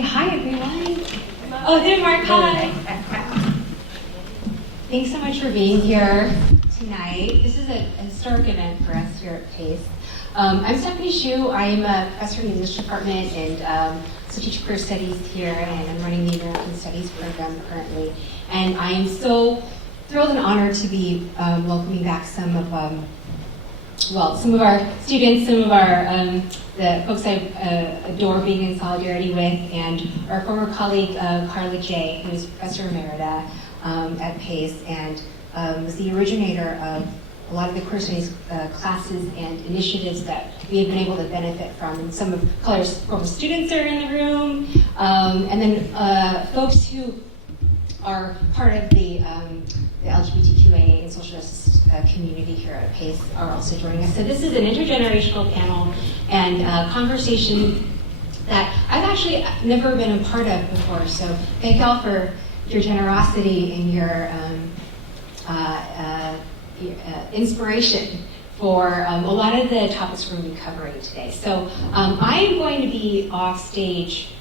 Okay, hi everyone. Oh, there, Mark, hi. Thanks so much for being here tonight. This is a historic event for us here at PACE. I'm Stephanie Hsu. I'm a professor in the English department and also teach queer studies here, and I'm running the American Studies program currently. And I am so thrilled and honored to be welcoming back some of our students, some of our the folks I adore being in solidarity with, and our former colleague Carla J, who is Professor Emerita at PACE and was the originator of a lot of the queer studies classes and initiatives that we have been able to benefit from. And some of Carla's former students are in the room, and then folks who are part of the LGBTQA and social justice community here at PACE are also joining us. So this is an intergenerational panel and conversation that I've actually never been a part of before. So thank y'all for your generosity and your inspiration for a lot of the topics we're going to be covering today. So I am going to be off stage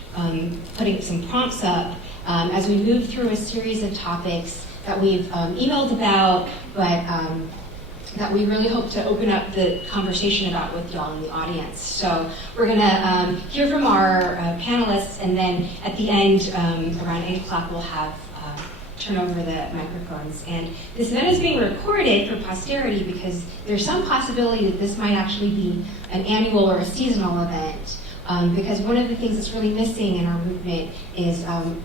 putting some prompts up as we move through a series of topics that we've emailed about, but that we really hope to open up the conversation about with y'all in the audience. So we're going to hear from our panelists, and then at the end, around 8 o'clock, we'll have turn over the microphones. And this event is being recorded for posterity because there's some possibility that this might actually be an annual or a seasonal event. Because one of the things that's really missing in our movement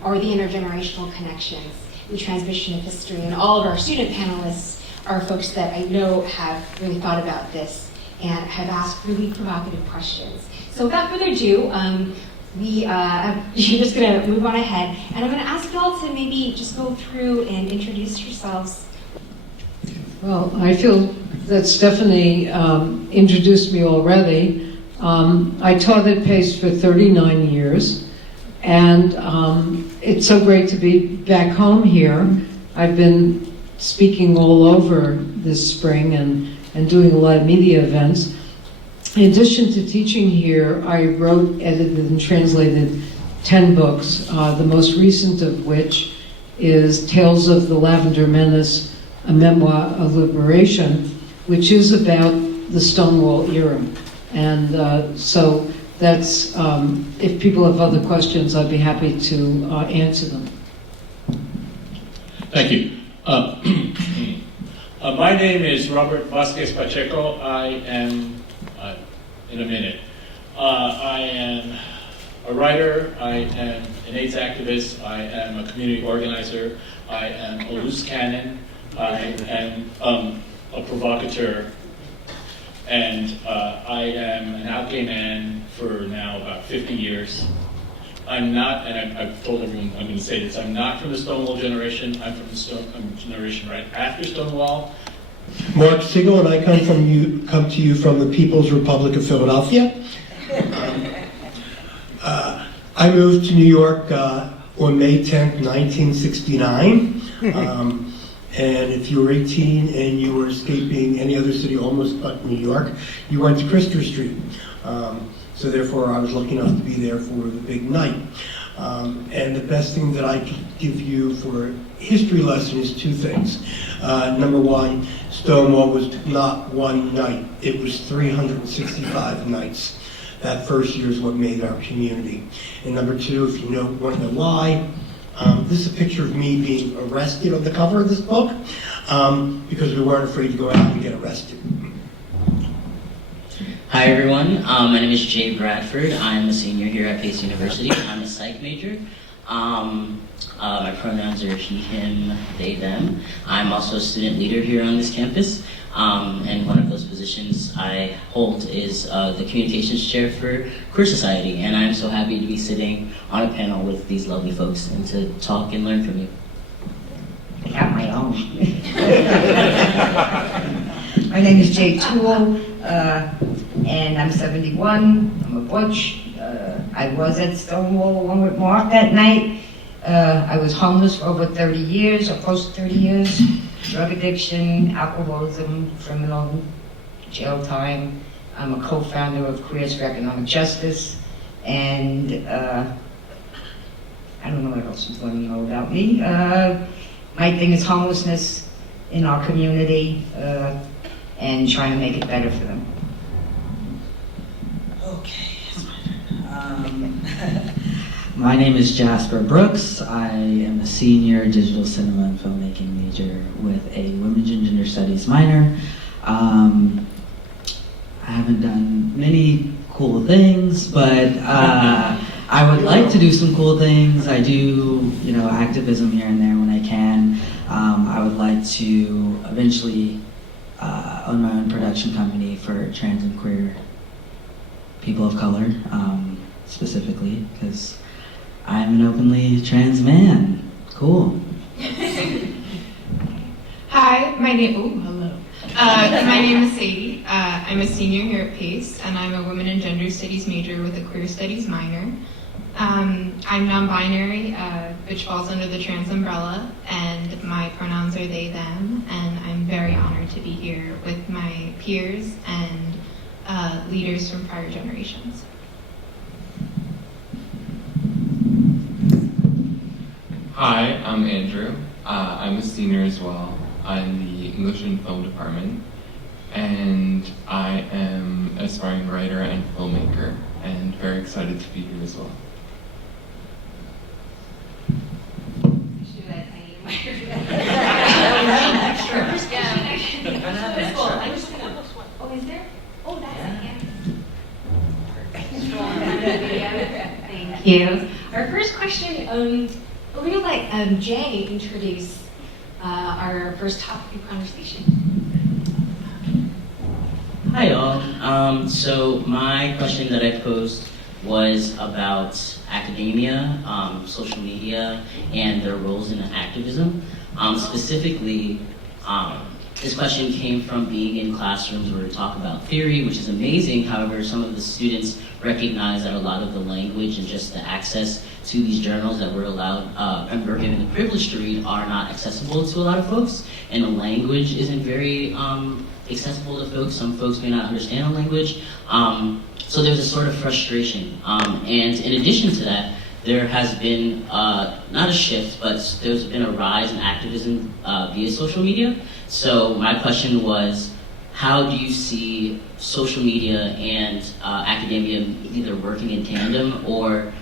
are the intergenerational connections, the transmission of history, and all of our student panelists are folks that I know have really thought about this and have asked really provocative questions. So without further ado, you're just going to move on ahead, and I'm going to ask y'all to maybe just go through and introduce yourselves. Well, I feel that Stephanie introduced me already. I taught at PACE for 39 years, and it's so great to be back home here. I've been speaking all over this spring and doing a lot of media events. In addition to teaching here, I wrote, edited, and translated 10 books, the most recent of which is Tales of the Lavender Menace, a memoir of liberation, which is about the Stonewall era. And so that's, if people have other questions, I'd be happy to answer them. Thank you. My name is Robert Vasquez Pacheco. I am, in a minute, I am a writer, I am an AIDS activist, I am a community organizer, I am a loose cannon, I am a provocateur, and I am an out gay man for now about 50 years. I'm not, and I've told everyone I'm going to say this, I'm not from the Stonewall generation. I'm from the generation right after Stonewall. Mark Siegel and I come to you from the People's Republic of Philadelphia. I moved to New York on May 10th, 1969. And if you were 18 and you were escaping any other city almost but New York, you went to Christopher Street. So therefore, I was lucky enough to be there for the big night. And the best thing that I could give you for a history lesson is two things. Number one, Stonewall was not one night. It was 365 nights. That first year is what made our community. And number two, if you want to know why, this is a picture of me being arrested on the cover of this book because we weren't afraid to go out and get arrested. Hi everyone, my name is Jay Bradford. I'm a senior here at Pace University. I'm a psych major. My pronouns are he, him, they, them. I'm also a student leader here on this campus. And one of those positions I hold is the communications chair for Queer Society. And I'm so happy to be sitting on a panel with these lovely folks and to talk and learn from you. I got my own. My name is Jay Toole. And I'm 71, I'm a butch. I was at Stonewall along with Mark that night. I was homeless for over 30 years, or close to 30 years. Drug addiction, alcoholism, criminal, jail time. I'm a co-founder of Queers for Economic Justice. And I don't know what else you want to know about me. My thing is homelessness in our community and trying to make it better for them. Okay. My name is Jasper Brooks. I am a senior digital cinema and filmmaking major with a women's and gender studies minor. I haven't done many cool things, but I would like to do some cool things. I do, activism here and there when I can. I would like to eventually own my own production company for trans and queer people of color, specifically, because I'm an openly trans man. Cool. Hi, my name is Sadie. I'm a senior here at Pace, and I'm a women and gender studies major with a queer studies minor. I'm non-binary, which falls under the trans umbrella, and my pronouns are they, them, and I'm very honored to be here with my peers and leaders from prior generations. Hi, I'm Andrew. I'm a senior as well. I'm in the English and Film department, and I am an aspiring writer and filmmaker, and very excited to be here as well. Oh, is there? Oh, that's Thank you. Our first question, we're going to let Jay introduce our first topic of conversation. Hi all. So my question that I posed was about academia, social media, and their roles in activism. Specifically, this question came from being in classrooms where we talk about theory, which is amazing. However, some of the students recognize that a lot of the language and just the access to these journals that we're allowed and we're given the privilege to read are not accessible to a lot of folks, and the language isn't very accessible to folks. Some folks may not understand the language. So there's a sort of frustration. And in addition to that, there has been, not a shift, but there's been a rise in activism via social media. So my question was, how do you see social media and academia either working in tandem or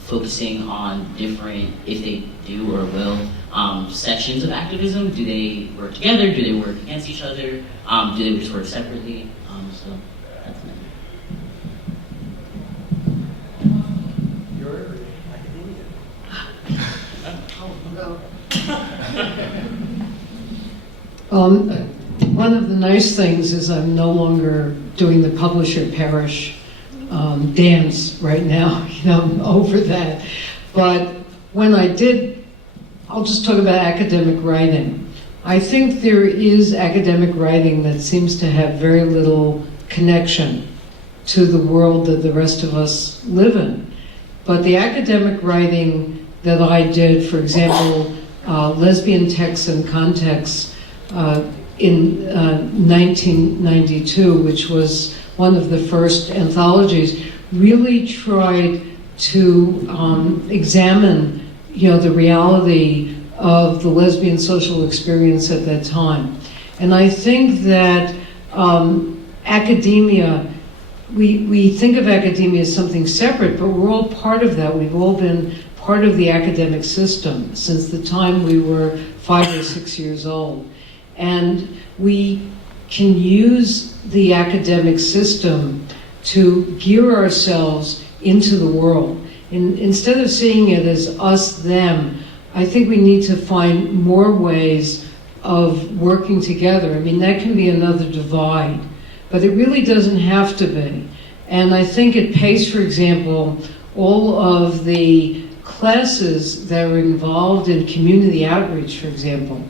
focusing on different, if they do or will, sections of activism? Do they work together? Do they work against each other? Do they just work separately? So that's it. One of the nice things is I'm no longer doing the publisher parish dance right now. I'm over that. But when I did, I'll just talk about academic writing. I think there is academic writing that seems to have very little connection to the world that the rest of us live in. But the academic writing that I did, for example, Lesbian Texts and Contexts in 1992, which was one of the first anthologies, really tried to examine, the reality of the lesbian social experience at that time. And I think that academia, we think of academia as something separate, but we're all part of that. We've all been part of the academic system since the time we were 5 or 6 years old. And we can use the academic system to gear ourselves into the world. Instead of seeing it as us, them, I think we need to find more ways of working together. I mean, that can be another divide, but it really doesn't have to be. And I think at Pace, for example, all of the classes that are involved in community outreach, for example,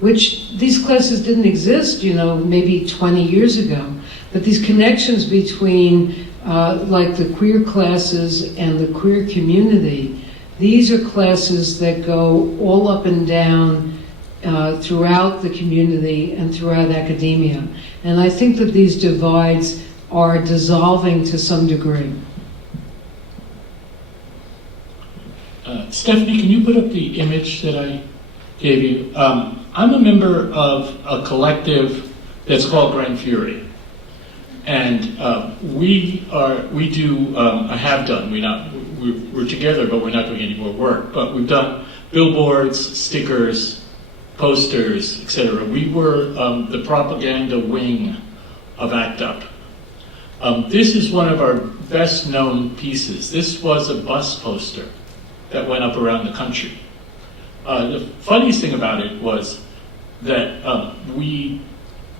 which these classes didn't exist, maybe 20 years ago. But these connections between like the queer classes and the queer community, these are classes that go all up and down throughout the community and throughout academia. And I think that these divides are dissolving to some degree. Stephanie, can you put up the image that I gave you? I'm a member of a collective that's called Grand Fury. And we do, I have done, we're together, but we're not doing any more work. But we've done billboards, stickers, posters, etc. We were the propaganda wing of ACT UP. This is one of our best known pieces. This was a bus poster that went up around the country. The funniest thing about it was that we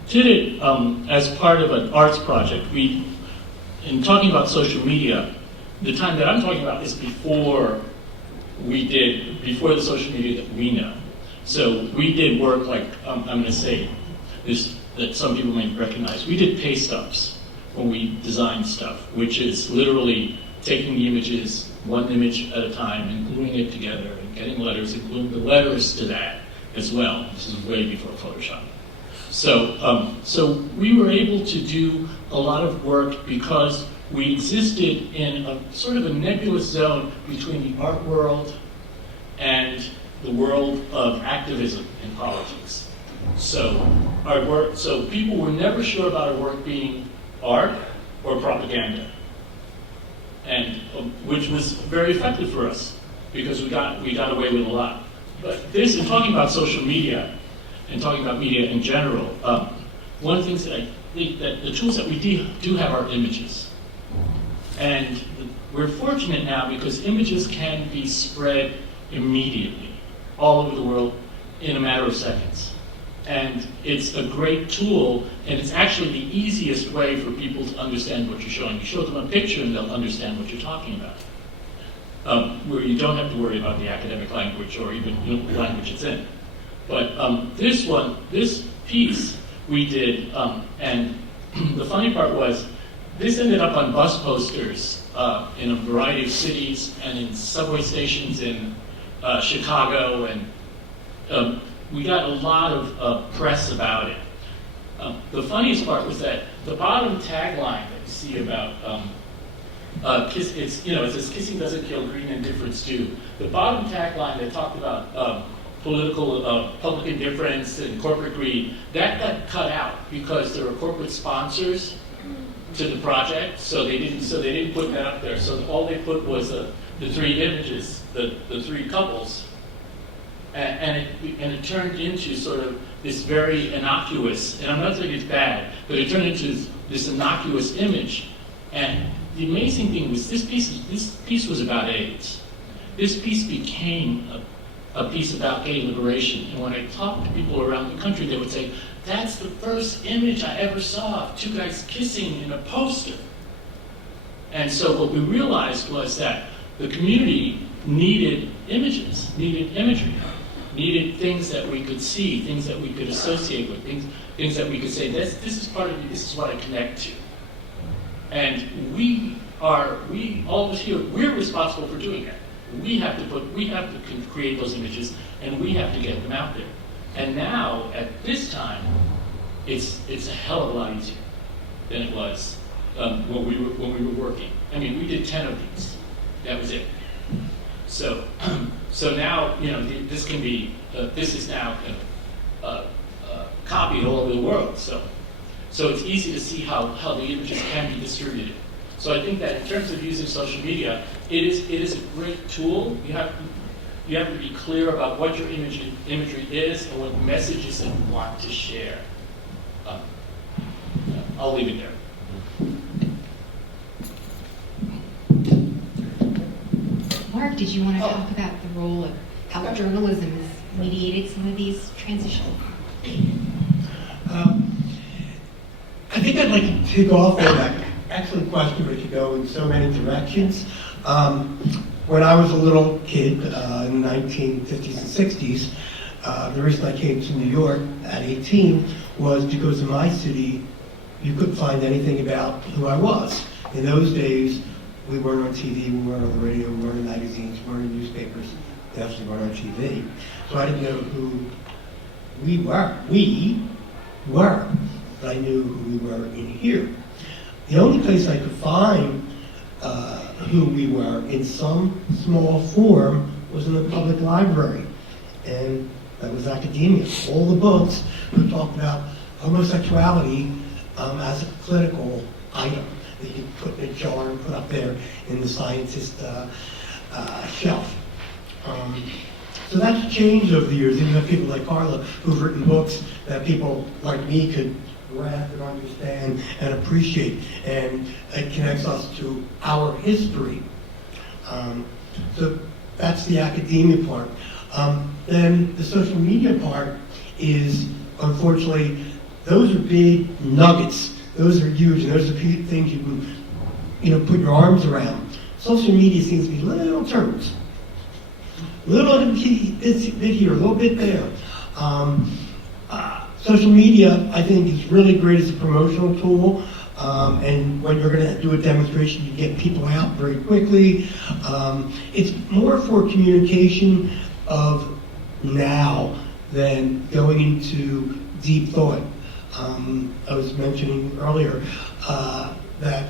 did it as part of an arts project. In talking about social media, the time that I'm talking about is before the social media that we know. So we did work like, I'm going to say this, that some people may recognize. We did pay stubs when we designed stuff, which is literally taking the images, one image at a time, and gluing it together, and getting letters, and gluing the letters to that as well. This is way before Photoshop. So we were able to do a lot of work because we existed in a sort of a nebulous zone between the art world and the world of activism and politics. So people were never sure about our work being art or propaganda, and which was very effective for us because we got away with a lot. But this, in talking about social media and talking about media in general, one of the things that I think that the tools that we do have are images, and we're fortunate now because images can be spread immediately all over the world in a matter of seconds. And it's a great tool, and it's actually the easiest way for people to understand what you're showing. You show them a picture and they'll understand what you're talking about. Where you don't have to worry about the academic language or even the language it's in. But this piece we did, and the funny part was, this ended up on bus posters in a variety of cities and in subway stations in Chicago, and we got a lot of press about it. The funniest part was that the bottom tagline that you see about it says kissing doesn't kill, green indifference do. The bottom tagline that talked about public indifference and corporate greed, that got cut out because there were corporate sponsors to the project, so they didn't put that up there. So all they put was the three images, the three couples. And it turned into sort of this very innocuous, and I'm not saying it's bad, but it turned into this innocuous image. And the amazing thing was this piece was about AIDS. This piece became a piece about gay liberation. And when I talked to people around the country, they would say, "That's the first image I ever saw of two guys kissing in a poster." And so what we realized was that the community needed images, needed imagery, needed things that we could see, things that we could associate with, things that we could say, this is part of me, this is what I connect to. And we all of us here, we're responsible for doing that. We have to create those images, and we have to get them out there. And now, at this time, it's a hell of a lot easier than it was when we were working. I mean, we did 10 of these. That was it. So now, this can be, this is now copied all over the world. So it's easy to see how the images can be distributed. So I think that in terms of using social media, it is a great tool. You have to be clear about what your imagery is and what messages that you want to share. I'll leave it there. Mark, did you want to talk about the role of how journalism has mediated some of these transitions? I think I'd like to take off on that excellent question, which could go in so many directions. When I was a little kid in the 1950s and 60s, the reason I came to New York at 18 was because in my city, you couldn't find anything about who I was. In those days, we weren't on TV, we weren't on the radio, we weren't in magazines, we weren't in newspapers, definitely weren't on TV. So I didn't know who we were. We were, but I knew who we were in here. The only place I could find who we were in some small form was in the public library, and that was academia. All the books would talk about homosexuality as a clinical item that you put in a jar and put up there in the scientist shelf. So that's changed over the years. Even have people like Carla who've written books that people like me could grasp and understand and appreciate, and it connects us to our history. So that's the academia part. Then the social media part is, unfortunately, those are big nuggets. Those are huge, and those are things you can, put your arms around. Social media seems to be little turns. Little bit here, a little bit there. Social media, I think, is really great as a promotional tool. And when you're going to do a demonstration, you get people out very quickly. It's more for communication of now than going into deep thought. I was mentioning earlier that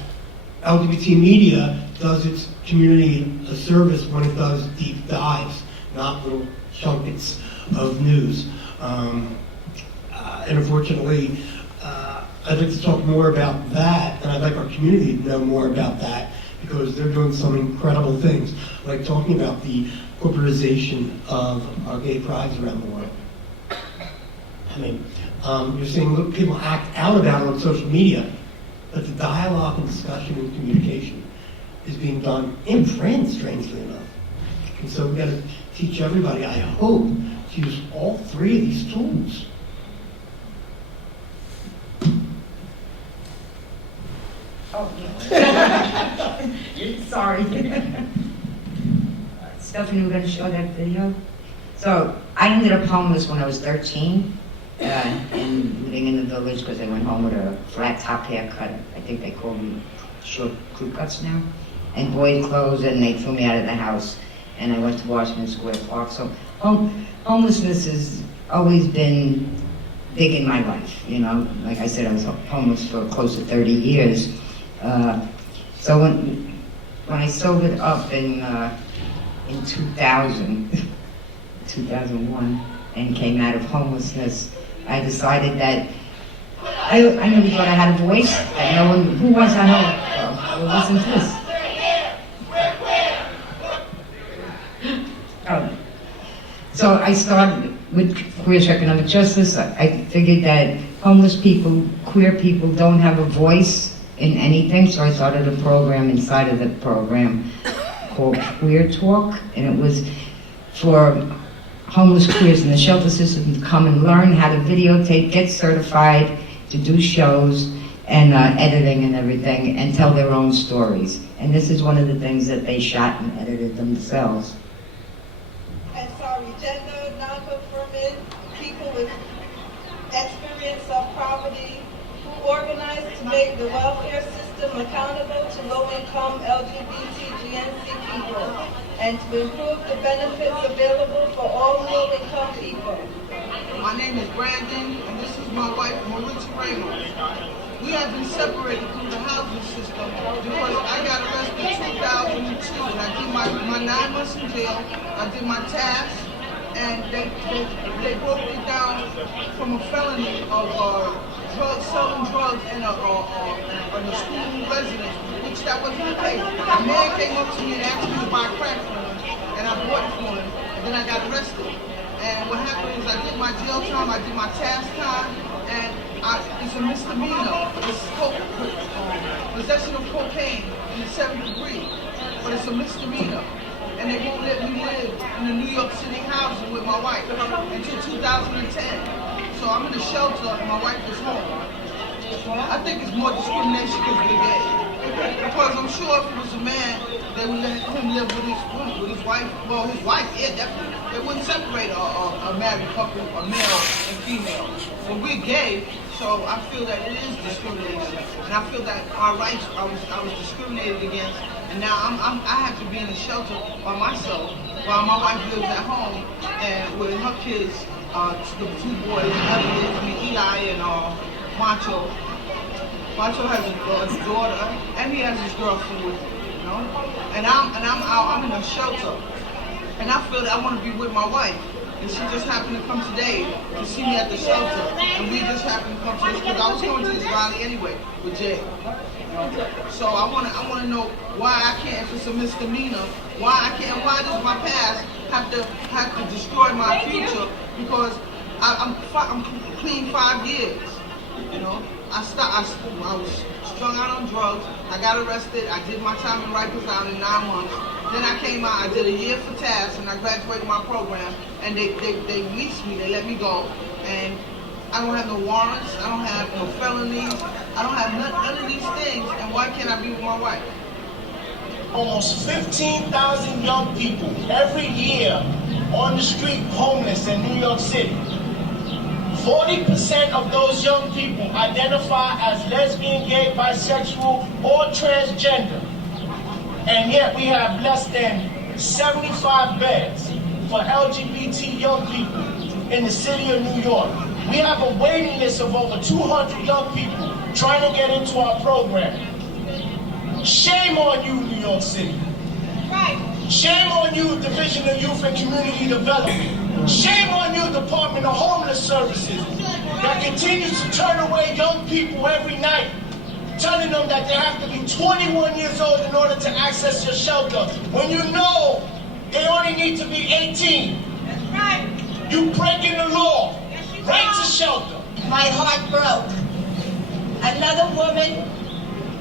LGBT media does its community a service when it does deep dives, not little chunkets of news. And unfortunately, I'd like to talk more about that, and I'd like our community to know more about that, because they're doing some incredible things, like talking about the corporatization of our gay prides around the world. I mean, you're seeing people act out about it on social media, but the dialogue and discussion and communication is being done in print, strangely enough. And so we've got to teach everybody, I hope, to use all three of these tools. Oh, yeah. Sorry. Stephanie, we're going to show that video. So I ended up homeless when I was 13 and living in the village because I went home with a flat top haircut. I think they call them short crew cuts now. And boys' clothes, and they threw me out of the house. And I went to Washington Square Park. So homelessness has always been big in my life. Like I said, I was homeless for close to 30 years. So when I sobered up in 2001, and came out of homelessness, I decided that I never thought I had a voice. That no one who wants to help. Well, listen to this. So I started with Queers for Economic Justice. I figured that homeless people, queer people, don't have a voice in anything, so I started a program inside of the program called Queer Talk, and it was for homeless queers in the shelter system to come and learn how to videotape, get certified to do shows and editing and everything, and tell their own stories. And this is one of the things that they shot and edited themselves. And sorry, gender non-conforming people with experience of poverty who organize to make the welfare system accountable to low-income LGBTGNC people and to improve the benefits available for all low-income people. My name is Brandon, and this is my wife, Maritza Ramos. We have been separated through the housing system because I got arrested in 2002, and I did my 9 months in jail. I did my task, and they broke it down from a felony of selling drugs in a school residence, which that wasn't the case. A man came up to me and asked me to buy crack for him, and I bought it for him, and then I got arrested. And what happened is I did my jail time, I did my task time, and it's a misdemeanor. It's possession of cocaine in the 7th degree, but it's a misdemeanor. And they won't let me live in the New York City housing with my wife until 2010. So I'm in a shelter and my wife is home. I think it's more discrimination because we're gay. Because I'm sure if it was a man, they would let him live with his wife. Well, his wife, yeah, definitely. They wouldn't separate a married couple, a male and female. But we're gay, so I feel that it is discrimination. And I feel that our rights, I was discriminated against. And now I have to be in a shelter by myself while my wife lives at home and with her kids, the 2 boys, Eli and Macho. Macho has a daughter, and he has his girlfriend with him, And I'm out. I'm in a shelter. and I feel that I want to be with my wife. And she just happened to come today to see me at the shelter, and we just happened to come to this because I was going to this rally anyway with Jay. So I want to know why I can't, if it's a misdemeanor, why does my past have to destroy my future? Because I'm clean 5 years. You know, I was strung out on drugs. I got arrested. I did my time in Rikers Island in 9 months. Then I came out. I did a year for TAS, and I graduated my program. And they released me. They let me go. And I don't have no warrants. I don't have no felonies. I don't have none of these things. And why can't I be with my wife? Almost 15,000 young people every year on the street homeless in New York City. 40% of those young people identify as lesbian, gay, bisexual, or transgender. And yet we have less than 75 beds for LGBT young people in the city of New York. We have a waiting list of over 200 young people trying to get into our program. Shame on you, New York City. Shame on you, Division of Youth and Community Development. Shame on you, Department of Homeless Services, that continues to turn away young people every night, telling them that they have to be 21 years old in order to access your shelter, when you know they only need to be 18. That's right. You breaking the law. Right to shelter. My heart broke. Another woman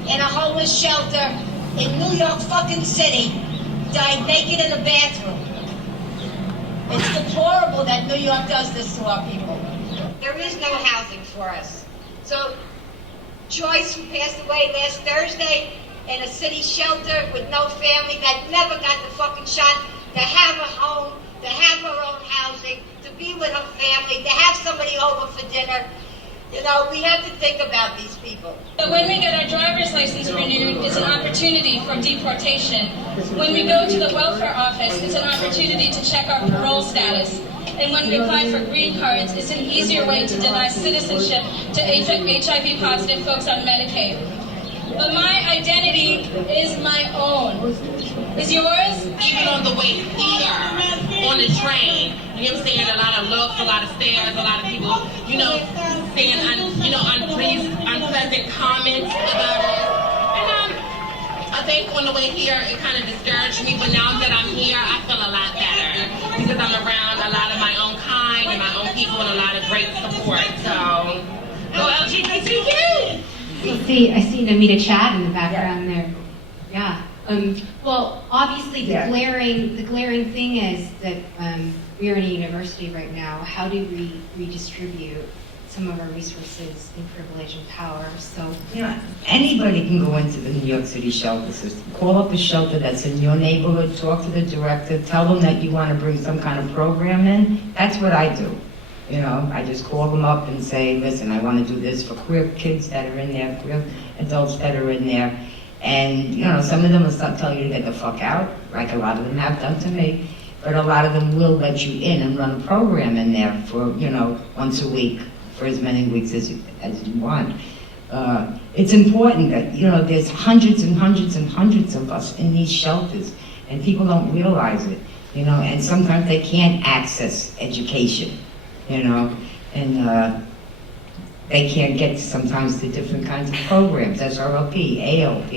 in a homeless shelter in New York fucking City died naked in a bathroom. It's deplorable that New York does this to our people. There is no housing for us. So Joyce, who passed away last Thursday in a city shelter with no family, that never got the fucking shot, to have a home, to have her own housing, to be with her family, to have somebody over for dinner. You know, we have to think about these people. So when we get our driver's license renewed, it's an opportunity for deportation. When we go to the welfare office, it's an opportunity to check our parole status. And when we apply for green cards, it's an easier way to deny citizenship to HIV positive folks on Medicaid. But my identity is my own. Is yours? Even on the way here, on the train, you know what I'm saying? A lot of looks, a lot of stares, a lot of people, you know, saying, unpleasant comments about us. And I think on the way here, it kind of discouraged me, but now that I'm here, I feel a lot better because I'm around a lot of my own kind and my own people and a lot of great support. So, go LGBTQ! I see Namita Chat in the background there. Yeah. Well, obviously the glaring thing is that we're in a university right now. How do we redistribute some of our resources in privilege and power? So, you know, anybody can go into the New York City shelter system. Call up a shelter that's in your neighborhood, talk to the director, tell them that you want to bring some kind of program in. That's what I do. You know, I just call them up and say, listen, I want to do this for queer kids that are in there, queer adults that are in there. And, you know, some of them will start telling you to get the fuck out, like a lot of them have done to me. But a lot of them will let you in and run a program in there for, you know, once a week, for as many weeks as you want. It's important that, you know, there's hundreds and hundreds and hundreds of us in these shelters, and people don't realize it, you know, and sometimes they can't access education, you know, and they can't get sometimes to different kinds of programs, SRLP, ALP,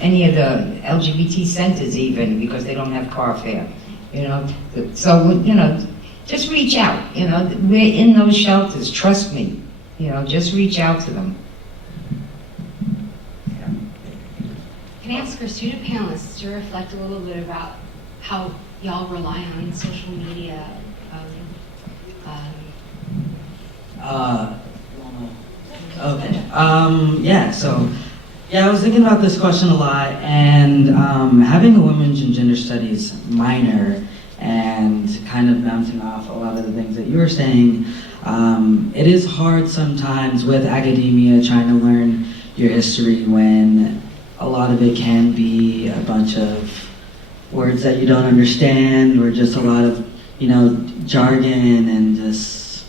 any of the LGBT centers even, because they don't have car fare, you know. So, you know, just reach out, you know. We're in those shelters, trust me, you know, just reach out to them. can I ask our student panelists to reflect a little bit about how y'all rely on social media? Okay. I was thinking about this question a lot, and having a women's and gender studies minor and kind of bouncing off a lot of the things that you were saying, it is hard sometimes with academia trying to learn your history when a lot of it can be a bunch of words that you don't understand or just a lot of, you know, jargon and just,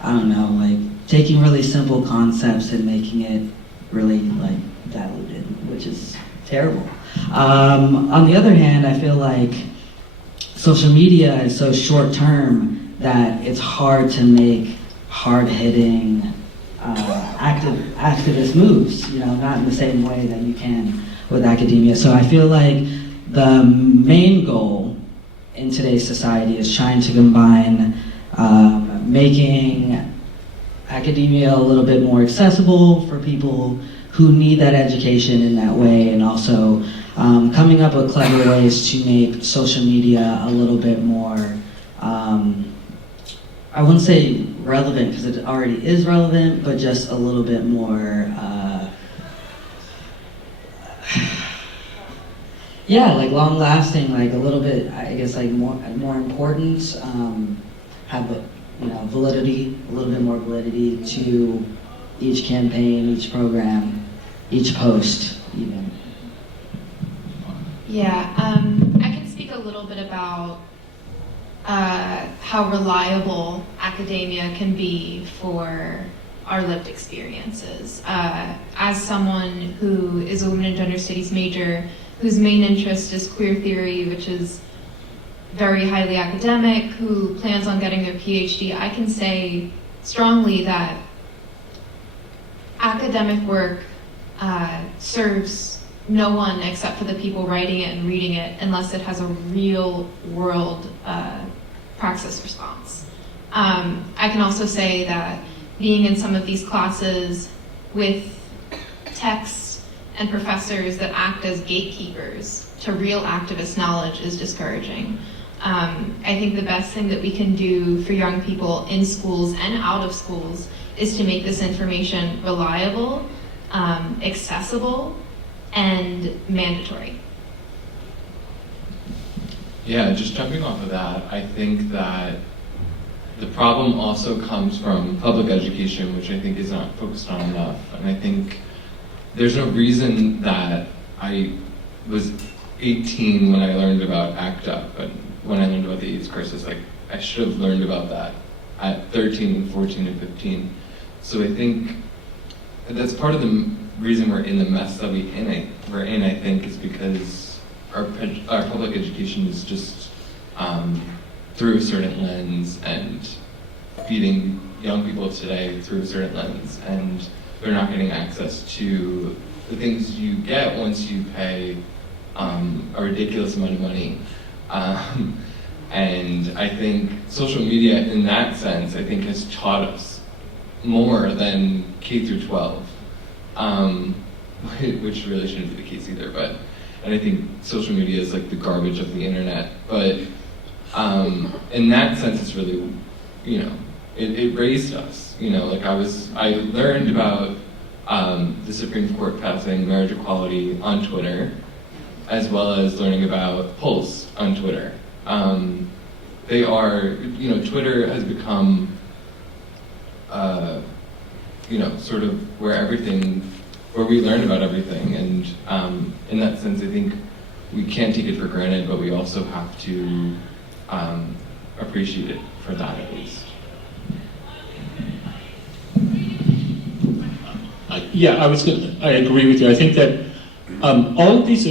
I don't know, like taking really simple concepts and making it really like diluted, which is terrible. On the other hand, I feel like social media is so short term that it's hard to make hard-hitting activist moves, not in the same way that you can with academia. So I feel like the main goal in today's society is trying to combine making academia a little bit more accessible for people who need that education in that way, and also coming up with clever ways to make social media a little bit more, I wouldn't say relevant because it already is relevant, but just a little bit more, like long lasting, like a little bit, I guess, like more importance, have validity, a little bit more validity to each campaign, each program, each post, even. Yeah, I can speak a little bit about how reliable academia can be for our lived experiences. As someone who is a women and gender studies major, whose main interest is queer theory, which is very highly academic, who plans on getting their PhD, I can say strongly that academic work serves no one except for the people writing it and reading it, unless it has a real world praxis response. I can also say that being in some of these classes with texts and professors that act as gatekeepers to real activist knowledge is discouraging. I think the best thing that we can do for young people in schools and out of schools is to make this information reliable, accessible, and mandatory. Yeah, just jumping off of that, I think that the problem also comes from public education, which I think is not focused on enough. And I think there's no reason that I was 18 when I learned about ACT UP, and when I learned about the AIDS crisis, like I should have learned about that at 13 and 14 and 15. So I think that's part of the reason we're in the mess that we're in, I think, is because our public education is just through a certain lens and feeding young people today through a certain lens, and they're not getting access to the things you get once you pay a ridiculous amount of money. And I think social media in that sense, I think, has taught us more than K through 12, which really shouldn't be the case either, and I think social media is like the garbage of the internet, but in that sense it's really, it raised us, like I learned about the Supreme Court passing marriage equality on Twitter, as well as learning about polls on Twitter. Twitter has become, sort of where we learn about everything. And in that sense, I think we can't take it for granted, but we also have to appreciate it for that at least. I agree with you. I think that all of these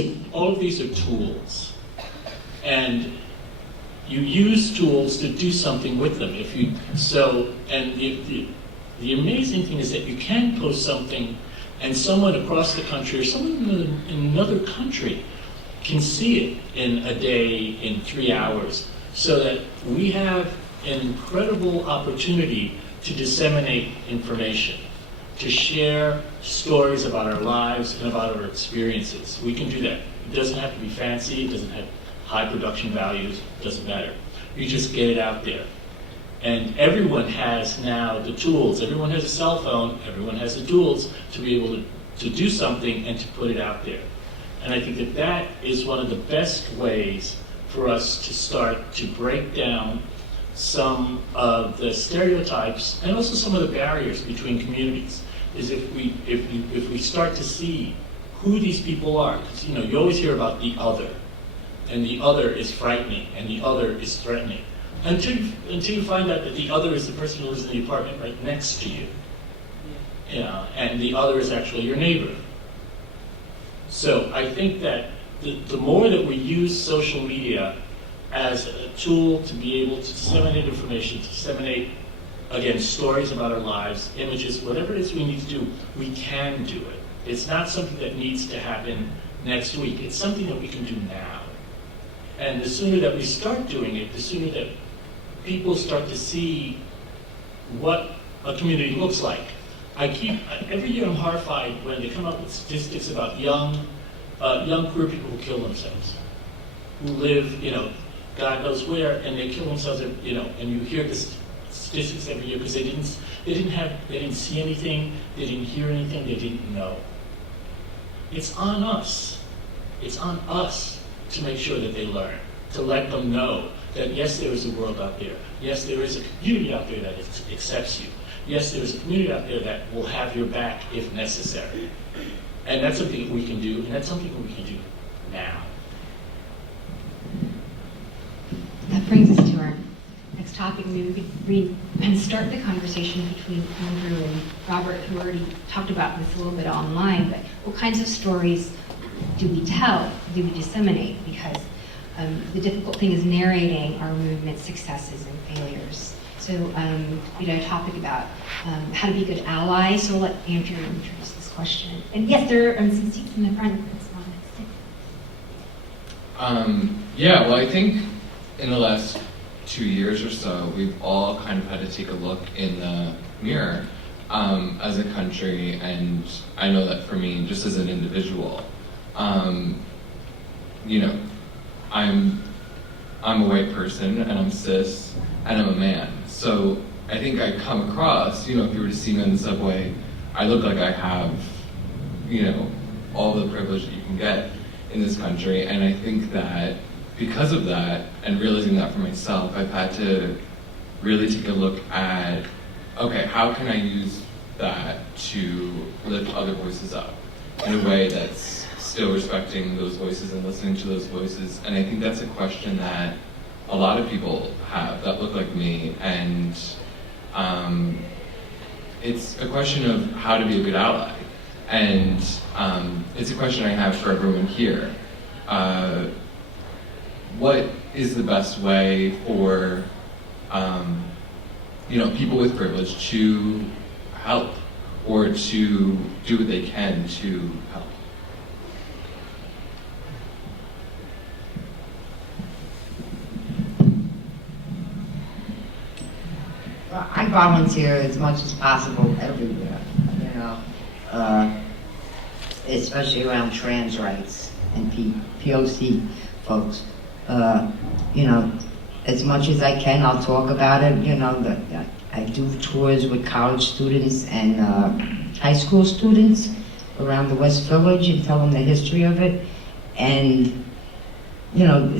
are tools, and you use tools to do something with them. The amazing thing is that you can post something, and someone across the country or someone in another country can see it in a day, in 3 hours, so that we have an incredible opportunity to disseminate information, to share stories about our lives and about our experiences. We can do that. It doesn't have to be fancy, it doesn't have high production values, it doesn't matter. You just get it out there. And everyone has now the tools. Everyone has a cell phone, everyone has the tools to be able to do something and to put it out there. And I think that that is one of the best ways for us to start to break down some of the stereotypes and also some of the barriers between communities. Is if we start to see who these people are, because you always hear about the other, and the other is frightening, and the other is threatening, until you find out that the other is the person who lives in the apartment right next to you, and the other is actually your neighbor. So I think that the more that we use social media as a tool to be able to disseminate information, to disseminate, again, stories about our lives, images, whatever it is we need to do, we can do it. It's not something that needs to happen next week. It's something that we can do now. And the sooner that we start doing it, the sooner that people start to see what a community looks like. Every year I'm horrified when they come up with statistics about young queer people who kill themselves, who live, God knows where, and they kill themselves, and you hear the statistics every year because they didn't see anything, they didn't hear anything, they didn't know. It's on us. It's on us to make sure that they learn, to let them know that yes, there is a world out there. Yes, there is a community out there that accepts you. Yes, there is a community out there that will have your back if necessary. And that's something we can do, and that's something we can do now. That brings us to our next topic. Maybe we could start the conversation between Andrew and Robert, who already talked about this a little bit online, but what kinds of stories do we tell, do we disseminate? Because the difficult thing is narrating our movement's successes and failures. So we had a topic about how to be a good ally, so I'll let Andrew introduce this question. And yes, there are some seats in the front. Yeah, well, I think in the last 2 years or so, we've all kind of had to take a look in the mirror as a country, and I know that for me, just as an individual, I'm a white person, and I'm cis, and I'm a man. So I think I come across, if you were to see me on the subway, I look like I have, all the privilege that you can get in this country, and I think that because of that, and realizing that for myself, I've had to really take a look at, okay, how can I use that to lift other voices up in a way that's still respecting those voices and listening to those voices. And I think that's a question that a lot of people have that look like me, and it's a question of how to be a good ally. And it's a question I have for everyone here. What is the best way for people with privilege to help, or to do what they can to help? I volunteer as much as possible everywhere, especially around trans rights and POC folks. As much as I can, I'll talk about it. I do tours with college students and high school students around the West Village and tell them the history of it. And,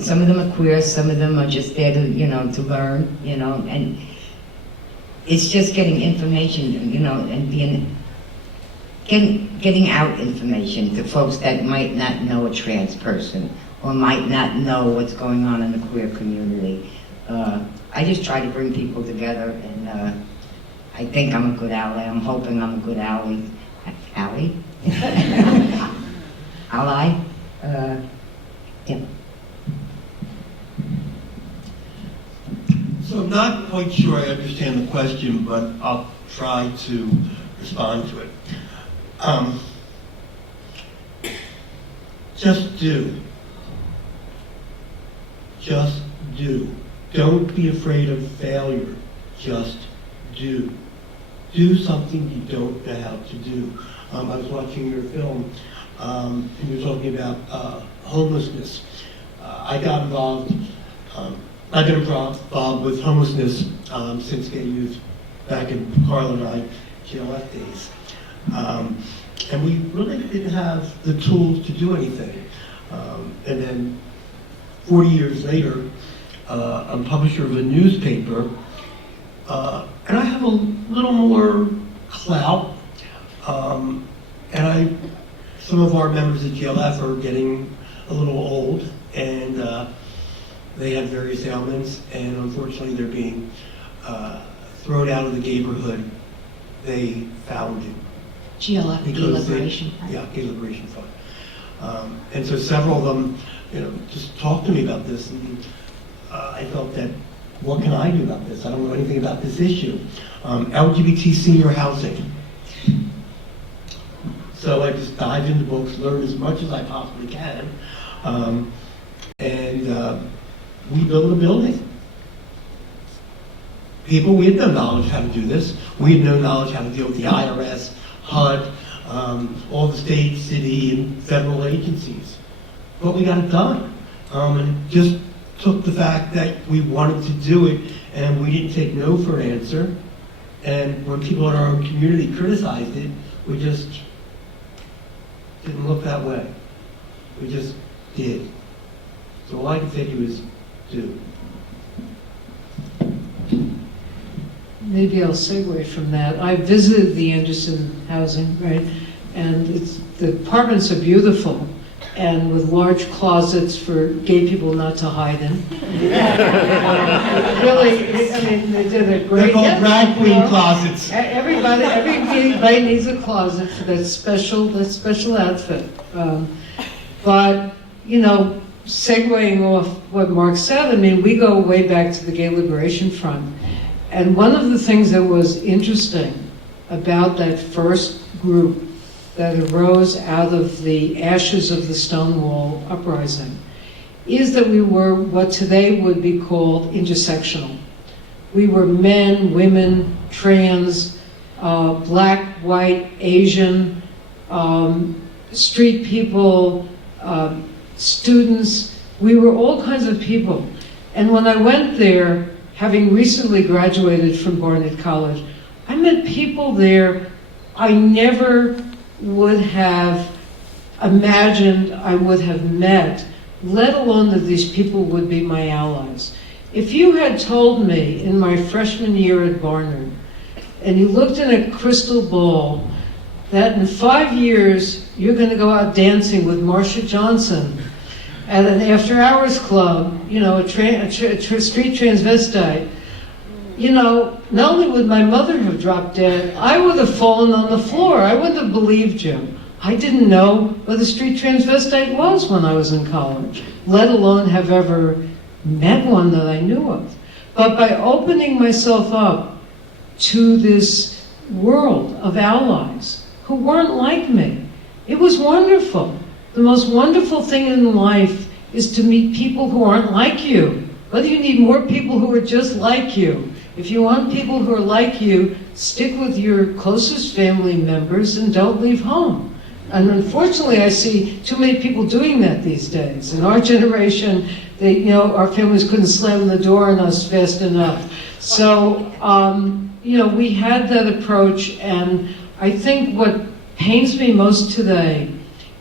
some of them are queer, some of them are just there to learn, and it's just getting information, and getting out information to folks that might not know a trans person or might not know what's going on in the queer community. I just try to bring people together, and I think I'm a good ally. I'm hoping I'm a good ally. Ally? Yeah. So I'm not quite sure I understand the question, but I'll try to respond to it. Just do. Just do. Don't be afraid of failure. Just do. Do something you don't know how to do. I was watching your film, and you were talking about homelessness. I got involved. I've been involved with homelessness since Gay Youth back in Carl and I GLF days. And we really didn't have the tools to do anything. And then 40 years later, I'm publisher of a newspaper, and I have a little more clout. And some of our members at GLF are getting a little old, and they have various ailments, and unfortunately they're being thrown out of the neighborhood they founded. GLF, Gay Liberation Fund. Yeah, Gay Liberation Fund. And so several of them, just talk to me about this. And I felt that, what can I do about this? I don't know anything about this issue. LGBT senior housing. So I just dived into books, learned as much as I possibly can, and we built a building. We had no knowledge how to do this. We had no knowledge how to deal with the IRS, HUD, all the state, city, and federal agencies. But we got it done. And it just took the fact that we wanted to do it, and we didn't take no for an answer. And when people in our own community criticized it, we just didn't look that way. We just did. So all I can say to you is do. Maybe I'll segue from that. I visited the Anderson housing, right? And the apartments are beautiful and with large closets for gay people not to hide in. Really, I mean, they did a great... They're called drag queen closets. Everybody needs a closet for that special outfit. But, you know, segueing off what Mark said, I mean, we go way back to the Gay Liberation Front. And one of the things that was interesting about that first group that arose out of the ashes of the Stonewall uprising is that we were what today would be called intersectional. We were men, women, trans, black, white, Asian, street people, students. We were all kinds of people. And when I went there, having recently graduated from Barnett College, I met people there I never would have imagined I would have met, let alone that these people would be my allies. If you had told me in my freshman year at Barnard, and you looked in a crystal ball, that in 5 years you're going to go out dancing with Marsha Johnson at an after-hours club, you know, a street transvestite, you know, not only would my mother have dropped dead, I would have fallen on the floor. I wouldn't have believed you. I didn't know what a street transvestite was when I was in college, let alone have ever met one that I knew of. But by opening myself up to this world of allies who weren't like me, it was wonderful. The most wonderful thing in life is to meet people who aren't like you. Whether you need more people who are just like you. If you want people who are like you, stick with your closest family members and don't leave home. And unfortunately, I see too many people doing that these days. In our generation, our families couldn't slam the door on us fast enough. So, we had that approach, and I think what pains me most today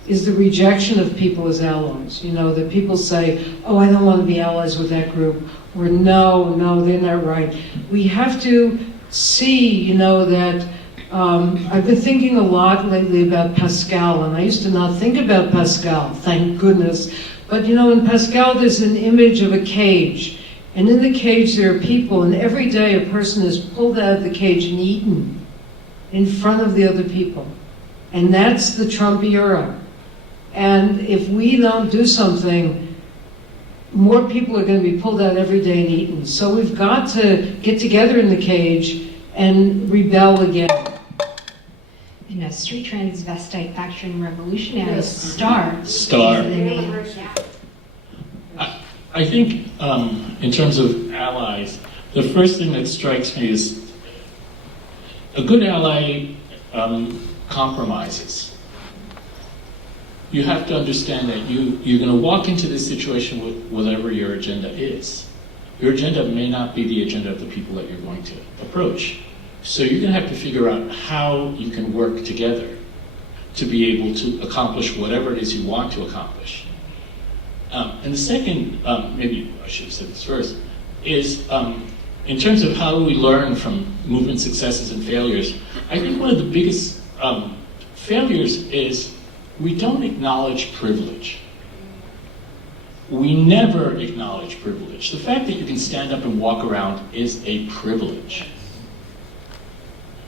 is the rejection of people as allies. That people say, oh, I don't want to be allies with that group, or no, they're not right. We have to see, that I've been thinking a lot lately about Pascal, and I used to not think about Pascal, thank goodness. But in Pascal there's an image of a cage, and in the cage there are people, and every day a person is pulled out of the cage and eaten in front of the other people. And that's the Trump era. And if we don't do something, more people are going to be pulled out every day and eaten. So we've got to get together in the cage and rebel again. In a street transvestite faction revolutionary, Star. I think in terms of allies, the first thing that strikes me is a good ally compromises. You have to understand that you're going to walk into this situation with whatever your agenda is. Your agenda may not be the agenda of the people that you're going to approach. So you're going to have to figure out how you can work together to be able to accomplish whatever it is you want to accomplish. And the second, maybe I should have said this first, is in terms of how do we learn from movement successes and failures, I think one of the biggest failures is we don't acknowledge privilege. We never acknowledge privilege. The fact that you can stand up and walk around is a privilege.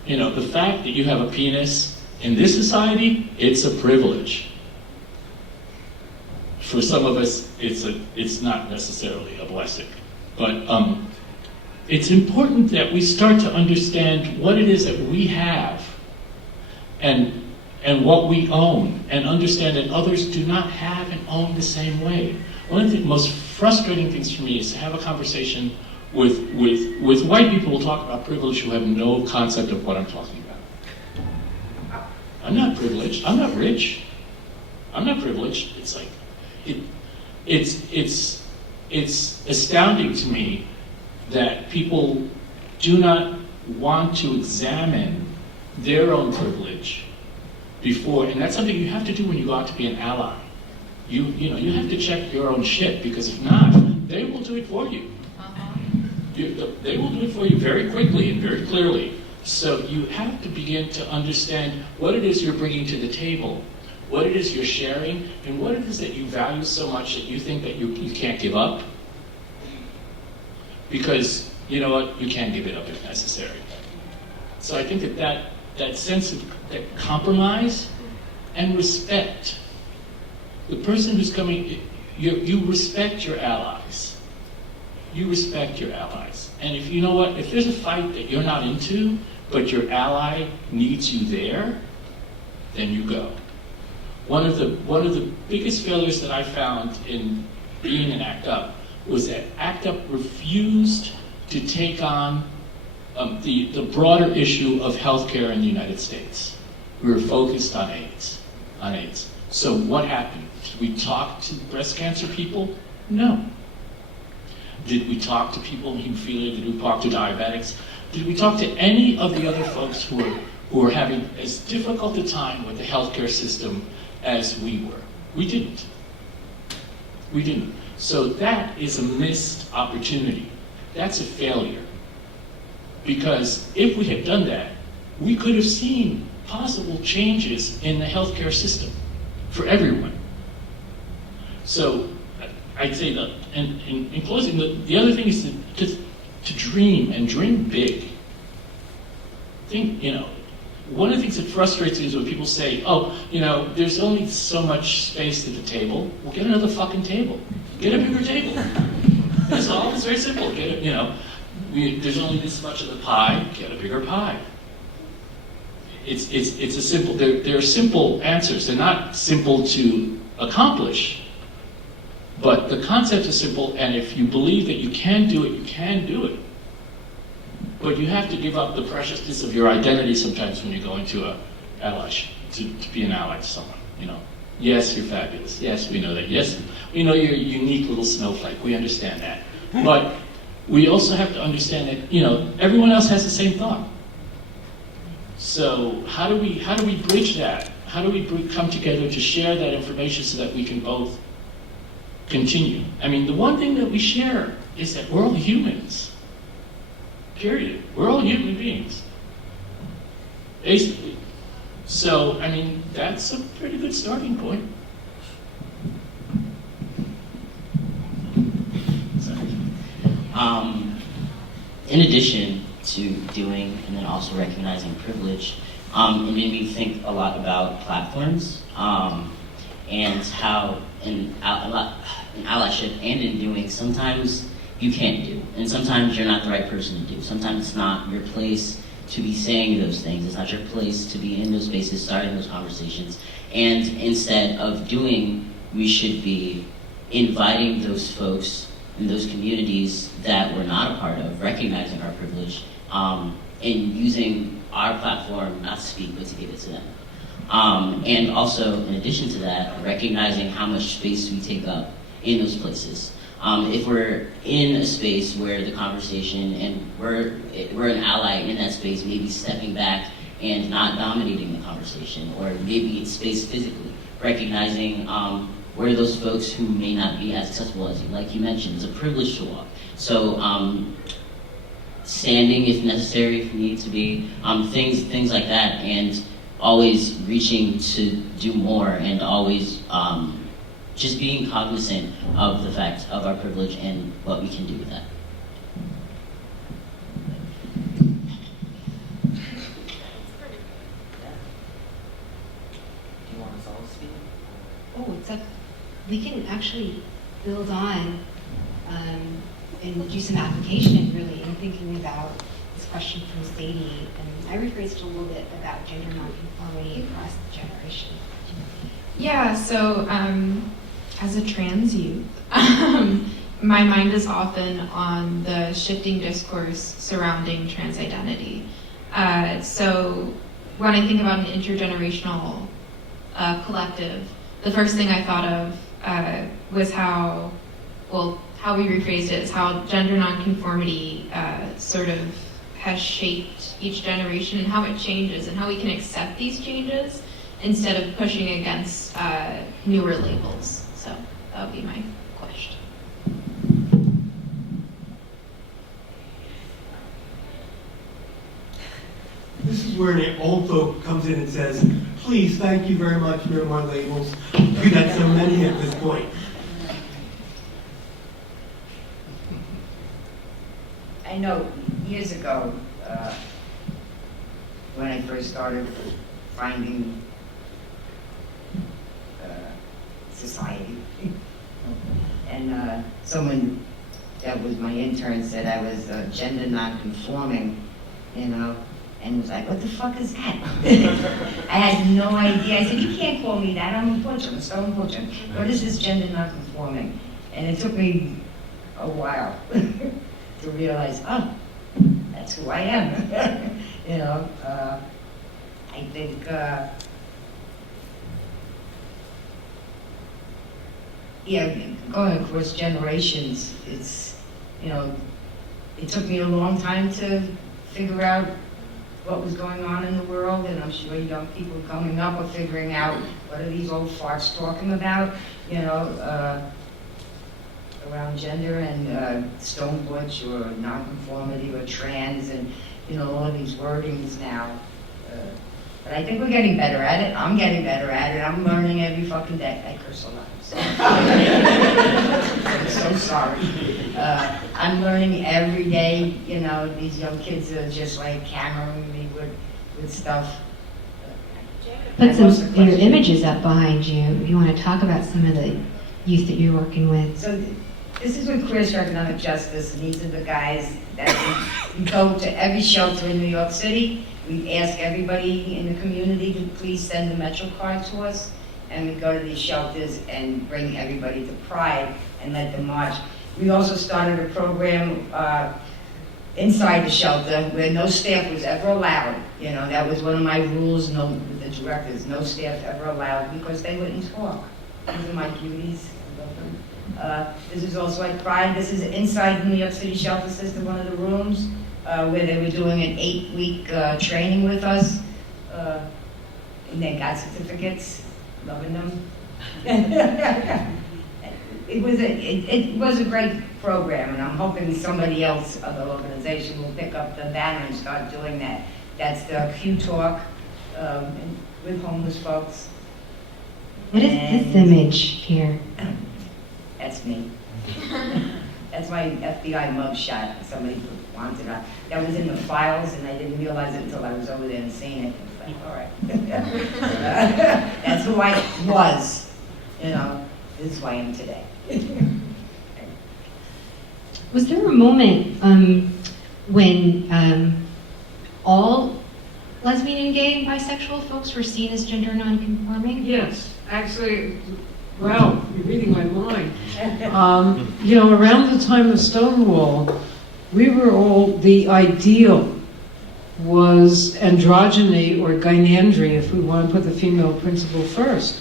The fact that you have a penis in this society, it's a privilege. For some of us, it's not necessarily a blessing. But it's important that we start to understand what it is that we have and what we own, and understand that others do not have and own the same way. One of the most frustrating things for me is to have a conversation with white people who talk about privilege who have no concept of what I'm talking about. I'm not privileged. I'm not rich. I'm not privileged. It's like, it's astounding to me that people do not want to examine their own privilege before, and that's something you have to do when you go out to be an ally. You have to check your own shit, because if not, they will do it for you. They will do it for you very quickly and very clearly. So you have to begin to understand what it is you're bringing to the table, what it is you're sharing, and what it is that you value so much that you think that you can't give up. Because, you know what, you can give it up if necessary. So I think that sense of that compromise and respect. The person who's coming, you respect your allies. You respect your allies. And if you know what, if there's a fight that you're not into, but your ally needs you there, then you go. One of the biggest failures that I found in being in ACT UP was that ACT UP refused to take on the broader issue of healthcare in the United States. We were focused on AIDS. So what happened? Did we talk to breast cancer people? No. Did we talk to people in hemophilia? Did we talk to diabetics? Did we talk to any of the other folks who are having as difficult a time with the healthcare system as we were? We didn't. We didn't. So that is a missed opportunity. That's a failure. Because if we had done that, we could have seen possible changes in the healthcare system for everyone. So I'd say that, and in closing, the other thing is to dream, and dream big. One of the things that frustrates me is when people say, oh, there's only so much space at the table. Well, get another fucking table. Get a bigger table. That's all. It's very simple. There's only this much of the pie. Get a bigger pie. It's a simple. They're simple answers. They're not simple to accomplish. But the concept is simple, and if you believe that you can do it, you can do it. But you have to give up the preciousness of your identity sometimes when you go into a allyship, to be an ally to someone. Yes, you're fabulous. Yes, we know that. Yes, we know you're a unique little snowflake. We understand that. But we also have to understand that, everyone else has the same thought. So how do we bridge that? How do we come together to share that information so that we can both continue? I mean, the one thing that we share is that we're all humans. Period. We're all human beings. Basically. So, I mean, that's a pretty good starting point. In addition to doing and then also recognizing privilege, it made me think a lot about platforms and how in allyship and in doing, sometimes you can't do, and sometimes you're not the right person to do. Sometimes it's not your place to be saying those things. It's not your place to be in those spaces, starting those conversations. And instead of doing, we should be inviting those folks in those communities that we're not a part of, recognizing our privilege, and using our platform not to speak, but to give it to them. And also, in addition to that, recognizing how much space we take up in those places. If we're in a space where the conversation, and we're an ally in that space, maybe stepping back and not dominating the conversation, or maybe it's space physically, recognizing where those folks who may not be as accessible as you, like you mentioned, it's a privilege to walk. So standing if necessary, if need to be, things like that, and always reaching to do more, and always just being cognizant of the fact of our privilege and what we can do with that. Do you want us all to speak? Oh, we can actually build on and do some application really in thinking about this question from Sadie. And I rephrased a little bit about gender nonconformity across the generation. Yeah, so as a trans youth, my mind is often on the shifting discourse surrounding trans identity. So when I think about an intergenerational collective, the first thing I thought of was how we rephrased it is how gender nonconformity sort of has shaped each generation and how it changes and how we can accept these changes instead of pushing against newer labels. So that would be my question. This is where an old folk comes in and says, please, thank you very much, no more labels. We've got so many at this point. I know years ago, when I first started finding society, and someone that was my intern said I was gender non-conforming, and was like, what the fuck is that? I had no idea. I said, you can't call me that. I'm a butcher, I'm a stone butcher. What is this gender non-conforming? And it took me a while to realize, oh, that's who I am. I think, going across generations, it's, it took me a long time to figure out what was going on in the world, and I'm sure young people coming up are figuring out what are these old farts talking about, around gender and stone butch or nonconformity or trans and all of these wordings now. But I think we're getting better at it. I'm getting better at it. I'm learning every fucking day. I curse a lot. I'm so sorry. I'm learning every day. These young kids are just like hammering me with stuff. Put some your images up behind you. If you want to talk about some of the youth that you're working with. So this is with Careers for Economic Justice, and these are the guys that we go to every shelter in New York City. We ask everybody in the community to please send a Metro card to us, and we go to these shelters and bring everybody to Pride and let them march. We also started a program inside the shelter where no staff was ever allowed. That was one of my rules, with the directors, no staff ever allowed because they wouldn't talk. These are my cuties. This is also at Pride. This is inside the New York City shelter system, one of the rooms, where they were doing an 8-week training with us. And they got certificates, loving them. It was a great program, and I'm hoping somebody else, other organization, will pick up the banner and start doing that. That's the Q Talk with homeless folks. What is this image here? That's me. That's my FBI mugshot. Somebody wanted that. That was in the files, and I didn't realize it until I was over there and seeing it. It's like, all right. That's who I was. This is who I am today. Was there a moment when all lesbian and gay and bisexual folks were seen as gender nonconforming? Yes, actually, wow, you're reading my mind. Around the time of Stonewall, we were all, the ideal was androgyny or gynandry, if we want to put the female principle first.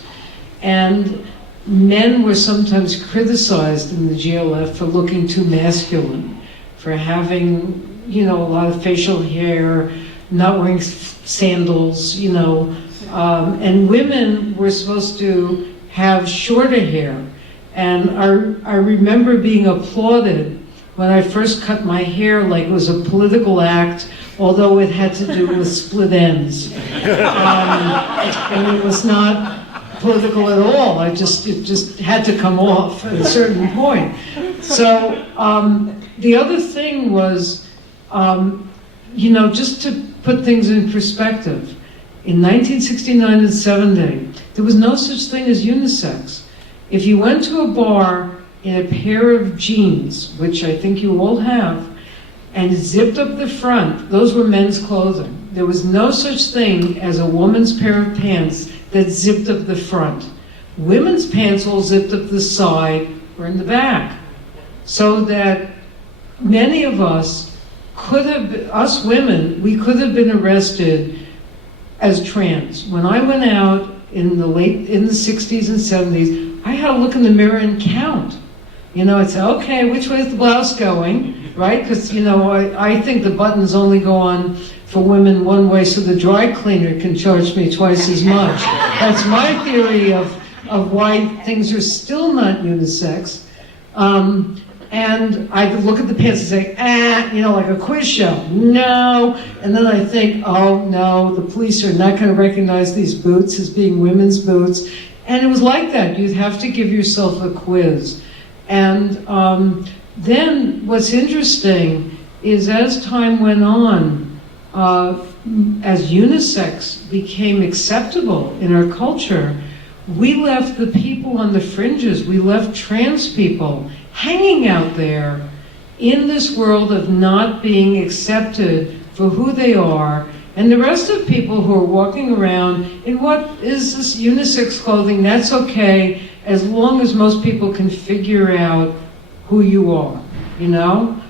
And men were sometimes criticized in the GLF for looking too masculine, for having, a lot of facial hair, not wearing sandals, and women were supposed to have shorter hair. And I remember being applauded when I first cut my hair like it was a political act, although it had to do with split ends. And it was not political at all. It just had to come off at a certain point. So the other thing was, just to put things in perspective, in 1969 and 70, there was no such thing as unisex. If you went to a bar in a pair of jeans, which I think you all have, and zipped up the front, those were men's clothing. There was no such thing as a woman's pair of pants that zipped up the front. Women's pants all zipped up the side or in the back. So that many of us us women, we could have been arrested as trans. When I went out in the 60s and 70s, I had to look in the mirror and count. I'd say, okay, which way is the blouse going, right? Because, I think the buttons only go on for women one way so the dry cleaner can charge me twice as much. That's my theory of why things are still not unisex. And I look at the pants and say, like a quiz show, no. And then I think, oh no, the police are not going to recognize these boots as being women's boots. And it was like that. You'd have to give yourself a quiz. And then what's interesting is as time went on, as unisex became acceptable in our culture, we left the people on the fringes, we left trans people hanging out there in this world of not being accepted for who they are, and the rest of people who are walking around in what is this unisex clothing, that's okay, as long as most people can figure out who you are,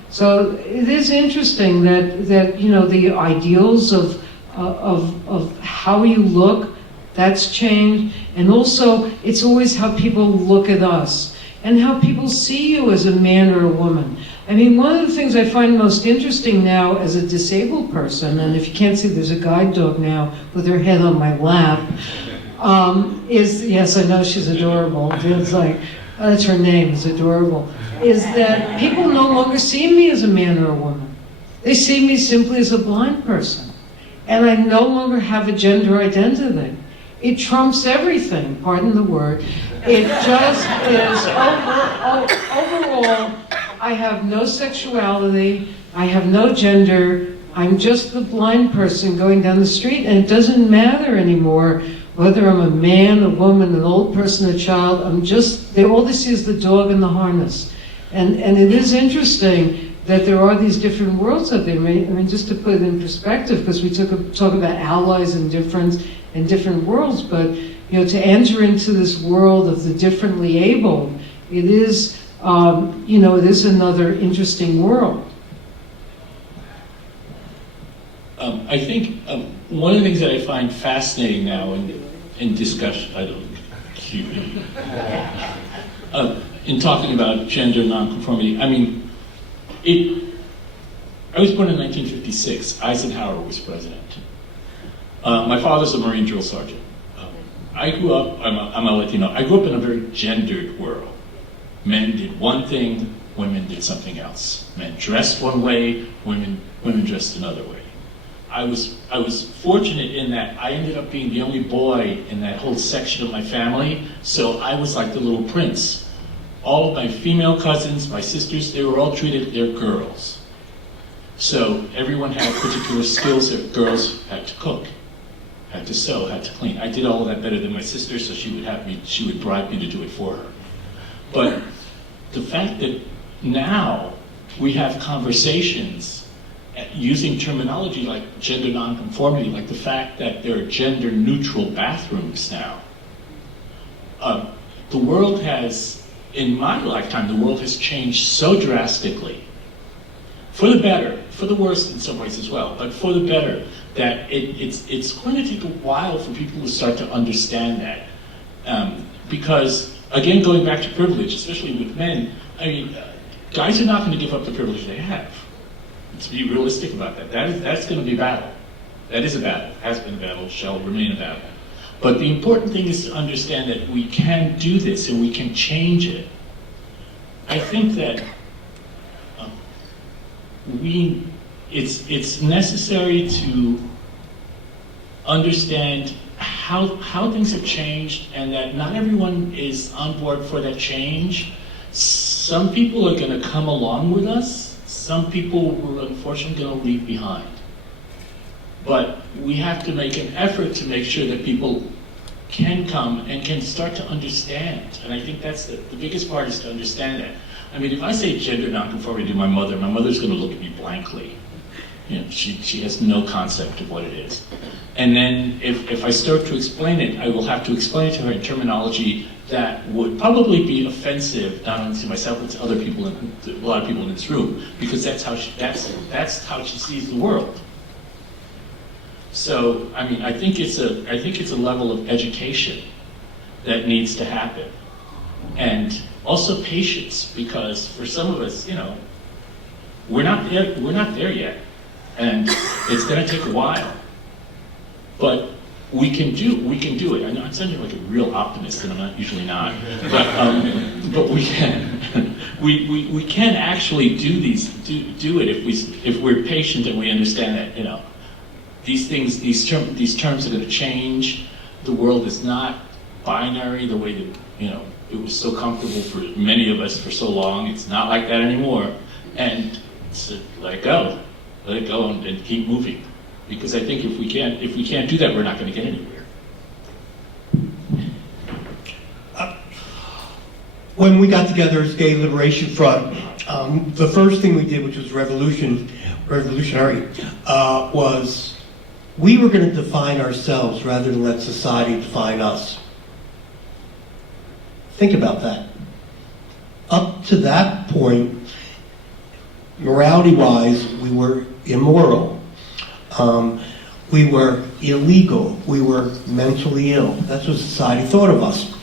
So it is interesting that the ideals of how you look, that's changed, and also it's always how people look at us and how people see you as a man or a woman. I mean, one of the things I find most interesting now as a disabled person, and if you can't see, there's a guide dog now with her head on my lap, yes, I know she's adorable. It's like, that's her name, is adorable. Is that people no longer see me as a man or a woman. They see me simply as a blind person. And I no longer have a gender identity. It trumps everything, pardon the word. It just is, overall, I have no sexuality, I have no gender, I'm just the blind person going down the street, and it doesn't matter anymore whether I'm a man, a woman, an old person, a child. All they see is the dog in the harness. And it is interesting that there are these different worlds out there. I mean, just to put it in perspective, because we talk about allies and difference in different worlds, but to enter into this world of the differently abled, it is, it is another interesting world. I think one of the things that I find fascinating now in discussion, in talking about gender nonconformity, I mean, I was born in 1956. Eisenhower was president. My father's a Marine drill sergeant. I grew up, I'm a Latino, I grew up in a very gendered world. Men did one thing, women did something else. Men dressed one way, women dressed another way. I was fortunate in that I ended up being the only boy in that whole section of my family, so I was like the little prince. All of my female cousins, my sisters, they were all treated, they're girls. So everyone had particular skills that girls had to cook, had to sew, had to clean. I did all of that better than my sister, so she would bribe me to do it for her. But the fact that now we have conversations using terminology like gender nonconformity, like the fact that there are gender neutral bathrooms now. The world has, in my lifetime, the world has changed so drastically. For the better, for the worse in some ways as well, but for the better, that it's going to take a while for people to start to understand that. Because, again, going back to privilege, especially with men, I mean, guys are not going to give up the privilege they have. Let's be realistic about that. That's going to be a battle. That is a battle, has been a battle, shall remain a battle. But the important thing is to understand that we can do this and we can change it. I think that it's necessary to understand how things have changed and that not everyone is on board for that change. Some people are going to come along with us. Some people we're unfortunately going to leave behind. But we have to make an effort to make sure that people can come and can start to understand. And I think that's the biggest part, is to understand that. I mean, if I say gender nonconformity to my mother's going to look at me blankly. You know, she has no concept of what it is. And then if I start to explain it, I will have to explain it to her in terminology that would probably be offensive, not only to myself, but to other people, to a lot of people in this room, because that's how she sees the world. So, I mean, I think it's a level of education that needs to happen. And also patience, because for some of us, you know, we're not there yet. And it's going to take a while. But we can do it. I know I'm sounding like a real optimist, and I'm not usually not. But we can. we can actually do it if we're patient and we understand that, you know, these terms are going to change. The world is not binary the way that, you know, it was so comfortable for many of us for so long. It's not like that anymore. And so let it go and keep moving. Because I think if we can't do that, we're not going to get anywhere. When we got together as Gay Liberation Front, the first thing we did, which was revolutionary, was we were going to define ourselves rather than let society define us. Think about that. Up to that point, morality-wise, we were immoral. We were illegal. We were mentally ill. That's what society thought of us.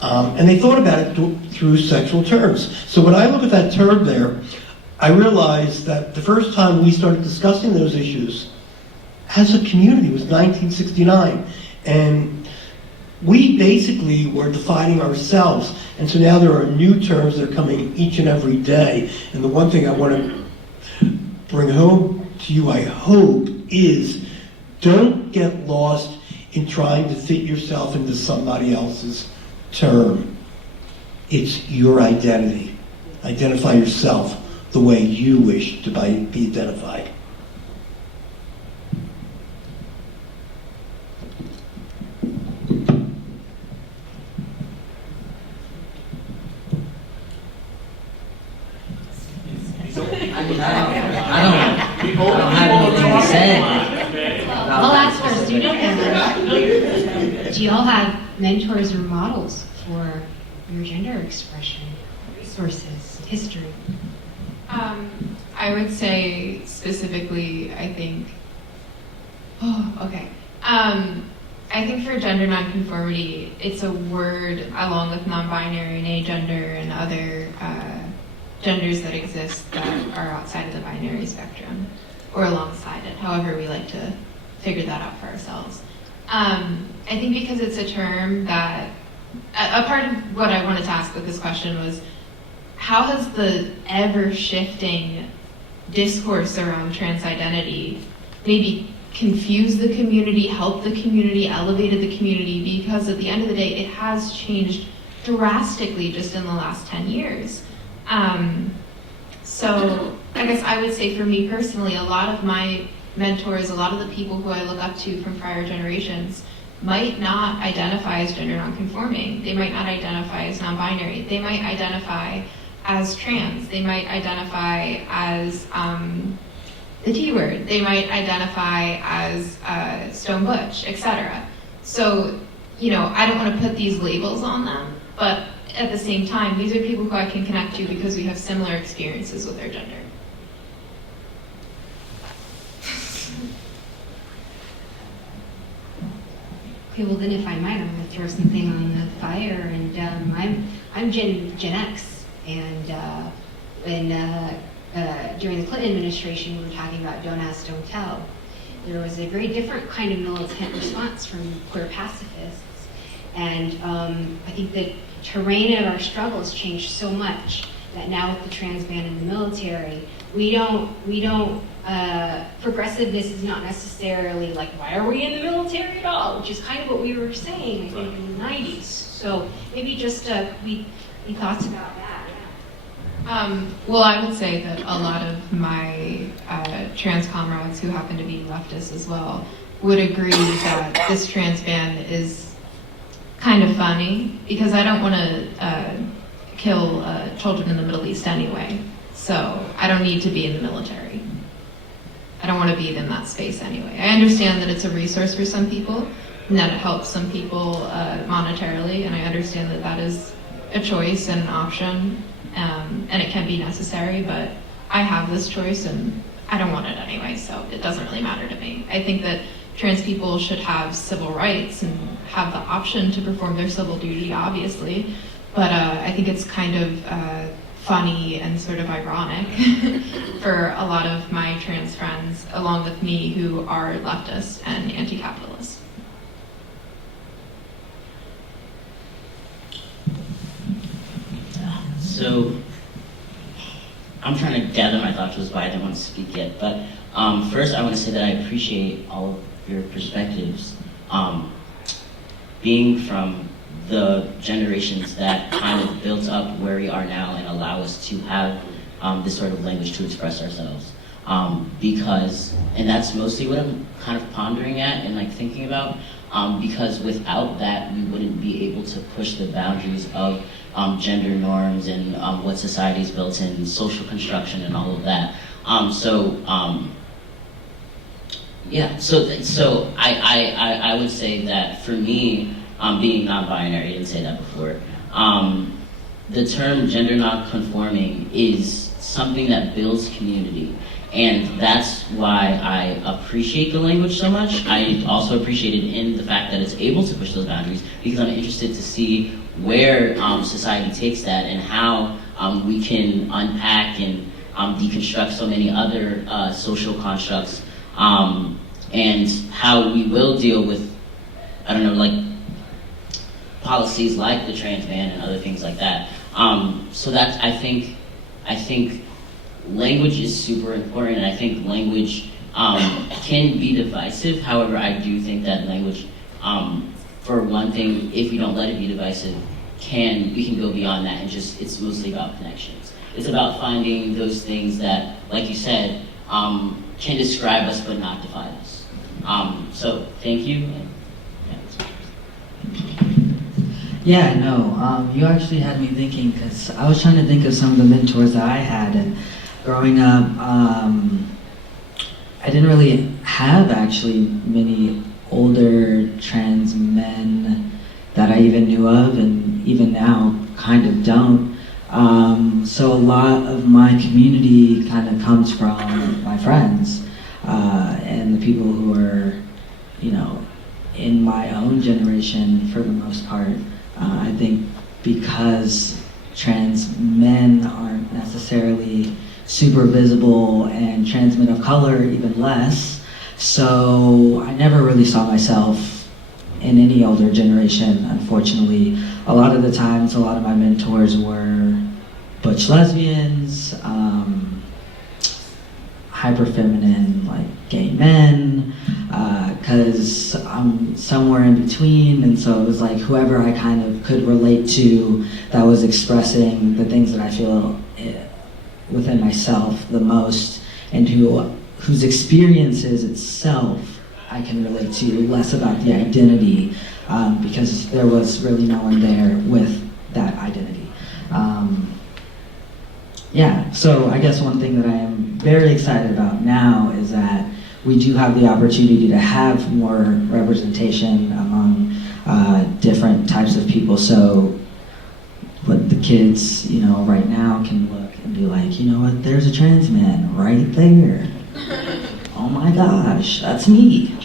And they thought about it through sexual terms. So when I look at that term there, I realize that the first time we started discussing those issues as a community was 1969. And we basically were defining ourselves. And so now there are new terms that are coming each and every day. And the one thing I want to bring home to you, I hope, is don't get lost in trying to fit yourself into somebody else's term. It's your identity. Identify yourself the way you wish to be identified. I don't have anything to say. I'll ask our student members. Do y'all have mentors or models for your gender expression, resources, history? I would say specifically, I think, I think for gender nonconformity, it's a word along with non-binary and agender and other genders that exist that are outside of the binary spectrum, or alongside it, however we like to figure that out for ourselves. I think because it's a term that, a part of what I wanted to ask with this question was, how has the ever-shifting discourse around trans identity maybe confused the community, helped the community, elevated the community? Because at the end of the day, it has changed drastically just in the last 10 years. So I guess I would say for me personally, a lot of my mentors, a lot of the people who I look up to from prior generations might not identify as gender nonconforming. They might not identify as non-binary. They might identify as trans. They might identify as the T word. They might identify as stone butch, etc. So, you know, I don't want to put these labels on them, but at the same time, these are people who I can connect to because we have similar experiences with their gender. Okay, well then if I might, I'm going to throw something on the fire. And I'm Gen X, and during the Clinton administration, we were talking about don't ask, don't tell. There was a very different kind of militant response from queer pacifists, and I think that terrain of our struggles changed so much that now with the trans ban in the military, we don't progressiveness is not necessarily like, why are we in the military at all? Which is kind of what we were saying, I think, in the 90s. So maybe just we thoughts about that. Well, I would say that a lot of my trans comrades who happen to be leftists as well would agree that this trans ban is kind of funny because I don't want to kill children in the Middle East anyway. So I don't need to be in the military. I don't want to be in that space anyway. I understand that it's a resource for some people and that it helps some people monetarily, and I understand that that is a choice and an option, and it can be necessary, but I have this choice and I don't want it anyway, so it doesn't really matter to me. I think that trans people should have civil rights and have the option to perform their civil duty, obviously, but I think it's kind of funny and sort of ironic for a lot of my trans friends, along with me, who are leftist and anti-capitalist. So, I'm trying to gather my thoughts, which is why I didn't want to speak yet. But first, I want to say that I appreciate all of your perspectives. Being from the generations that kind of built up where we are now and allow us to have this sort of language to express ourselves. Because, and that's mostly what I'm kind of pondering at and like thinking about, because without that, we wouldn't be able to push the boundaries of gender norms and what society's built in, social construction and all of that. So I would say that for me, being non-binary, I didn't say that before, the term gender non-conforming is something that builds community. And that's why I appreciate the language so much. I also appreciate it in the fact that it's able to push those boundaries, because I'm interested to see where society takes that and how we can unpack and deconstruct so many other social constructs, and how we will deal with, I don't know, like policies like the trans ban and other things like that. So that's, I think language is super important, and I think language can be divisive. However, I do think that language, for one thing, if we don't let it be divisive, we can go beyond that and just, it's mostly about connections. It's about finding those things that, like you said, can describe us but not define us. So thank you. And, Yeah, no, you actually had me thinking, because I was trying to think of some of the mentors that I had, and growing up, I didn't really have actually many older trans men that I even knew of, and even now kind of don't. So a lot of my community kind of comes from my friends and the people who are, you know, in my own generation for the most part. I think because trans men aren't necessarily super visible and trans men of color even less, so I never really saw myself in any older generation, unfortunately. A lot of the times, a lot of my mentors were butch lesbians, hyper-feminine, like gay men, because I'm somewhere in between, and so it was like whoever I kind of could relate to that was expressing the things that I feel within myself the most, and whose experiences itself I can relate to, less about the identity, because there was really no one there with that identity. Yeah, so I guess one thing that I am very excited about now is that we do have the opportunity to have more representation among different types of people. So what the kids, you know, right now can look and be like, you know what, there's a trans man right there. Oh my gosh, that's me.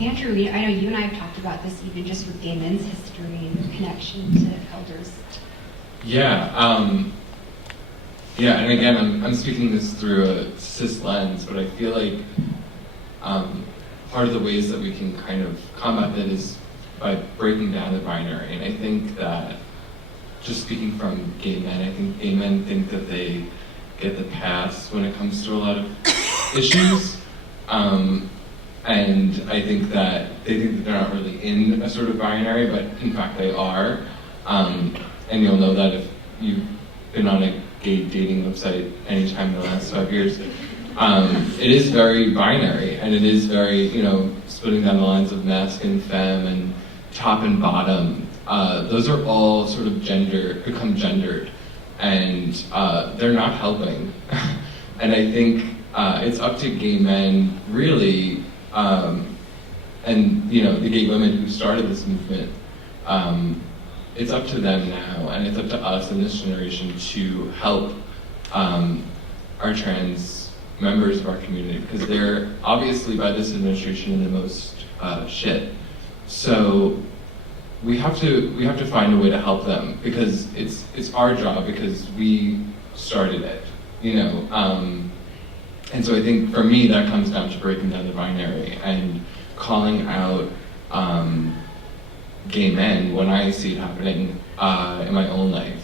Andrew, I know you and I have talked about this even just with gay men's history and connection to elders. Yeah, and again, I'm speaking this through a cis lens, but I feel like part of the ways that we can kind of combat that is by breaking down the binary. And I think that, just speaking from gay men, I think gay men think that they get the pass when it comes to a lot of issues. And I think that they think that they're not really in a sort of binary, but in fact they are. And you'll know that if you've been on a gay dating website anytime in the last 5 years. it is very binary, and it is very, splitting down the lines of masculine, femme, and top and bottom. Those are all sort of become gendered, and they're not helping. And I think it's up to gay men, really, and the gay women who started this movement. It's up to them now, and it's up to us in this generation to help our trans members of our community, because they're obviously by this administration in the most shit. So we have to find a way to help them, because it's our job, because we started it, and so I think for me that comes down to breaking down the binary and calling out gay men when I see it happening in my own life.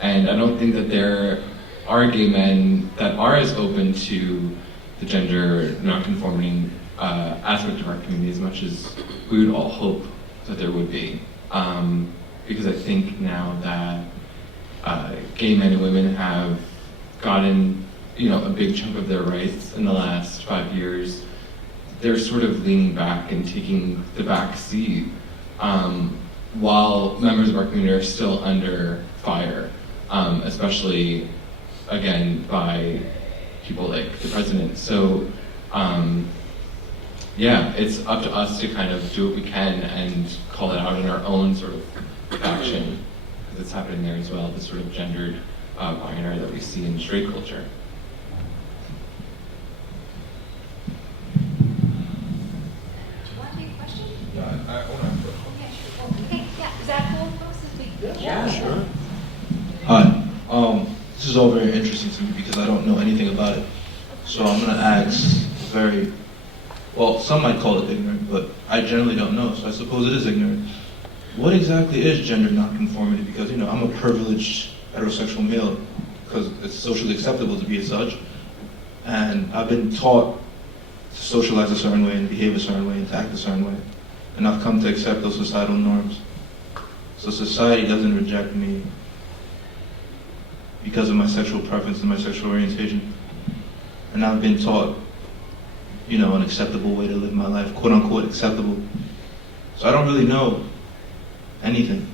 And I don't think that there are gay men that are as open to the gender non-conforming aspect of our community as much as we would all hope that there would be. Because I think now that gay men and women have gotten a big chunk of their rights in the last 5 years, they're sort of leaning back and taking the back seat, while members of our community are still under fire, especially, again, by people like the president. So, it's up to us to kind of do what we can and call it out in our own sort of action, because it's happening there as well, this sort of gendered binary that we see in straight culture. Yeah, sure. Hi. This is all very interesting to me because I don't know anything about it. So I'm going to ask some might call it ignorant, but I generally don't know, so I suppose it is ignorant. What exactly is gender nonconformity? Because, I'm a privileged heterosexual male because it's socially acceptable to be as such. And I've been taught to socialize a certain way and behave a certain way and to act a certain way. And I've come to accept those societal norms. So society doesn't reject me because of my sexual preference and my sexual orientation. And I've been taught, an acceptable way to live my life, quote unquote acceptable. So I don't really know anything.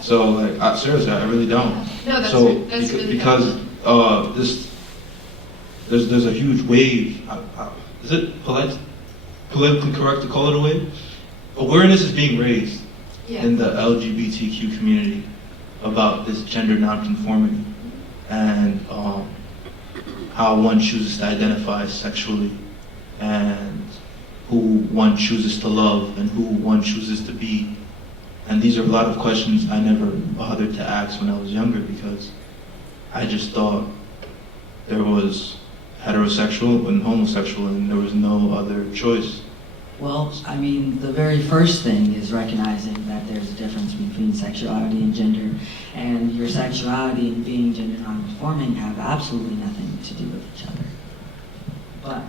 So seriously, I really don't. No, that's so that's really because there's a huge wave. Is it politically correct to call it a wave? Awareness is being raised in the LGBTQ community about this gender nonconformity and how one chooses to identify sexually and who one chooses to love and who one chooses to be. And these are a lot of questions I never bothered to ask when I was younger because I just thought there was heterosexual and homosexual and there was no other choice. Well, the very first thing is recognizing that there's a difference between sexuality and gender, and your sexuality and being gender non-conforming have absolutely nothing to do with each other. But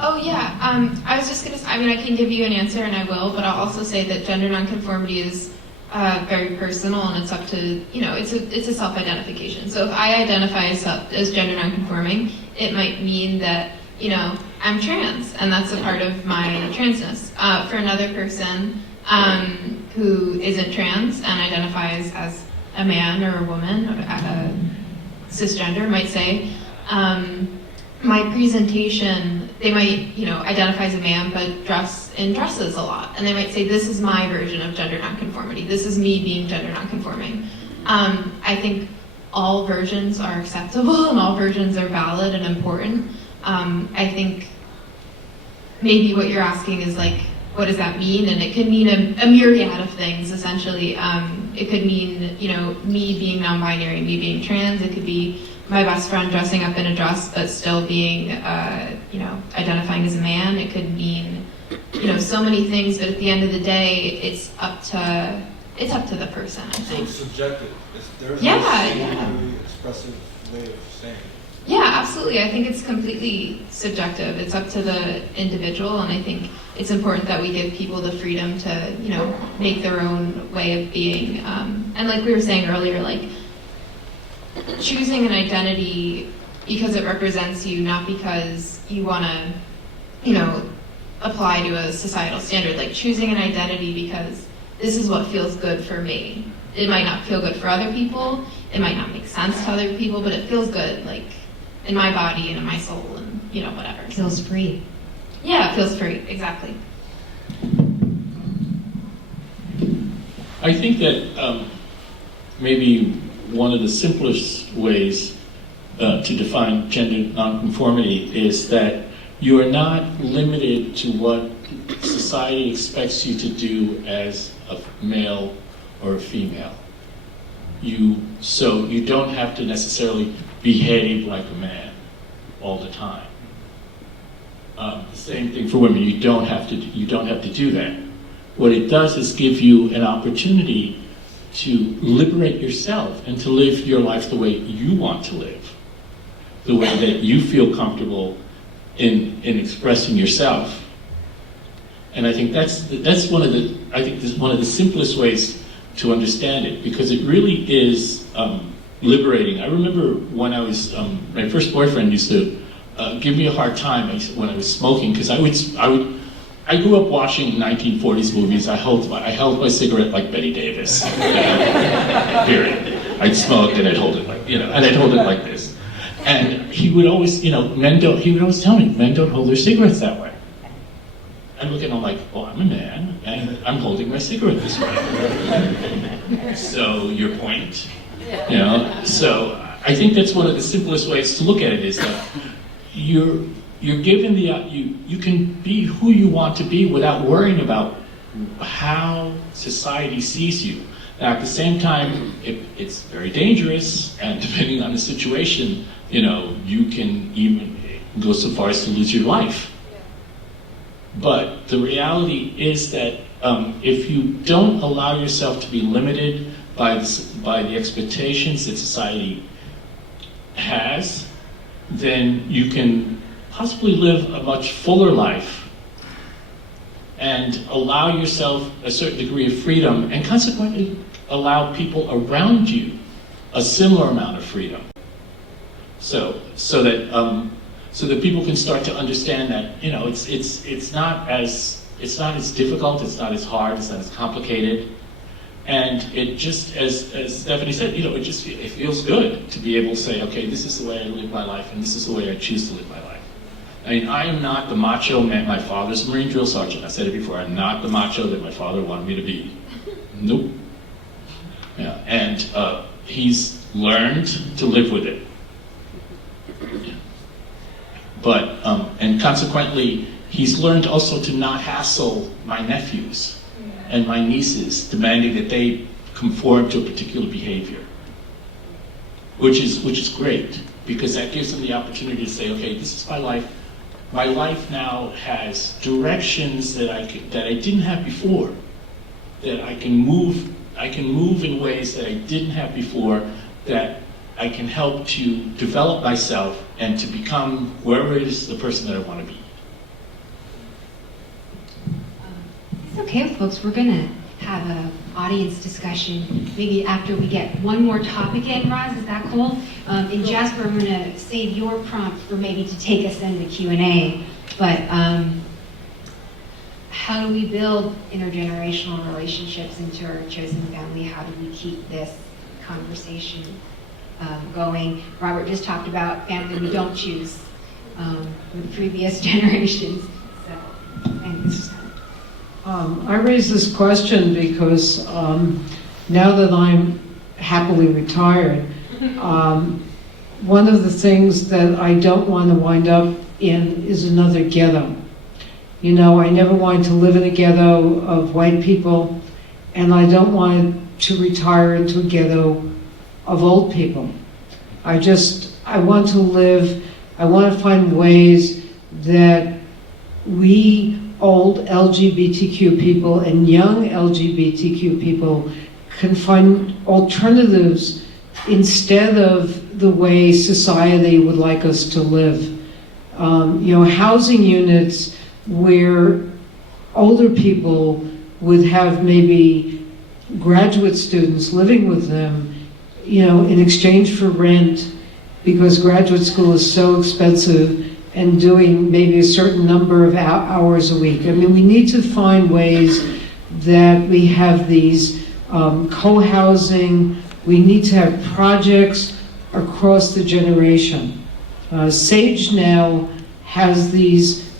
I was just going to say, I can give you an answer and I will, but I'll also say that gender nonconformity is very personal and it's up to, it's a self-identification. So if I identify as gender nonconforming, it might mean that, I'm trans and that's a part of my transness. For another person who isn't trans and identifies as a man or a woman, cisgender might say, my presentation, they might, identify as a man but dress in dresses a lot. And they might say, this is my version of gender nonconformity. This is me being gender nonconforming. I think all versions are acceptable and all versions are valid and important. I think maybe what you're asking is what does that mean? And it could mean a myriad of things, essentially. It could mean, me being non-binary, me being trans. It could be my best friend dressing up in a dress but still being, identifying as a man. It could mean, so many things. But at the end of the day, it's up to the person, I think. So it's subjective. There's no expressive way of saying it. Yeah, absolutely. I think it's completely subjective. It's up to the individual, and I think it's important that we give people the freedom to, make their own way of being. And like we were saying earlier, choosing an identity because it represents you, not because you want to, apply to a societal standard. Like choosing an identity because this is what feels good for me. It might not feel good for other people. It might not make sense to other people, but it feels good, like in my body and in my soul, and whatever. Feels free. Yeah, it feels free. Exactly. I think that maybe one of the simplest ways to define gender nonconformity is that you are not limited to what society expects you to do as a male or a female. So you don't have to necessarily behave like a man all the time. The same thing for women. You don't have to do that. What it does is give you an opportunity to liberate yourself and to live your life the way you want to live, the way that you feel comfortable in expressing yourself. And I think that's one of the simplest ways to understand it, because it really is liberating. I remember when I was my first boyfriend used to give me a hard time when I was smoking, because I grew up watching 1940s movies. I held my cigarette like Betty Davis. Period. I'd smoke and I'd hold it like this. And he would always, he would always tell me, men don't hold their cigarettes that way. I look at him like, well, I'm a man and I'm holding my cigarette this way. So your point, So I think that's one of the simplest ways to look at it, is that you're given you can be who you want to be without worrying about how society sees you. Now, at the same time, it's very dangerous, and depending on the situation, you can even go so far as to lose your life. But the reality is that if you don't allow yourself to be limited by the expectations that society has, then you can possibly live a much fuller life and allow yourself a certain degree of freedom, and consequently allow people around you a similar amount of freedom. So that people can start to understand that it's not as difficult, it's not as hard, it's not as complicated, and it just, as Stephanie said, it feels good to be able to say, okay, this is the way I live my life, and this is the way I choose to live my life. I mean, I am not the macho man. My father's a Marine drill sergeant. I said it before. I'm not the macho that my father wanted me to be. Nope. Yeah, and he's learned to live with it. But, and consequently, he's learned also to not hassle my nephews and my nieces, demanding that they conform to a particular behavior, which is great, because that gives them the opportunity to say, okay, this is my life. My life now has directions that I didn't have before, that I can move in ways that I didn't have before, that I can help to develop myself and to become whoever it is, the person that I want to be. It's okay, folks. We're going to have an audience discussion maybe after we get one more topic in. Roz, is that cool? And Jasper, I'm going to save your prompt for maybe to take us into Q&A. But how do we build intergenerational relationships into our chosen family? How do we keep this conversation going? Robert just talked about family we don't choose with previous generations. So, and this is I raise this question because now that I'm happily retired, one of the things that I don't want to wind up in is another ghetto. I never wanted to live in a ghetto of white people, and I don't want to retire into a ghetto of old people. I want to find ways that we old LGBTQ people and young LGBTQ people can find alternatives instead of the way society would like us to live. Housing units where older people would have maybe graduate students living with them, in exchange for rent, because graduate school is so expensive and doing maybe a certain number of hours a week. I mean, we need to find ways that we have these co-housing. We need to have projects across the generation. Sage now has these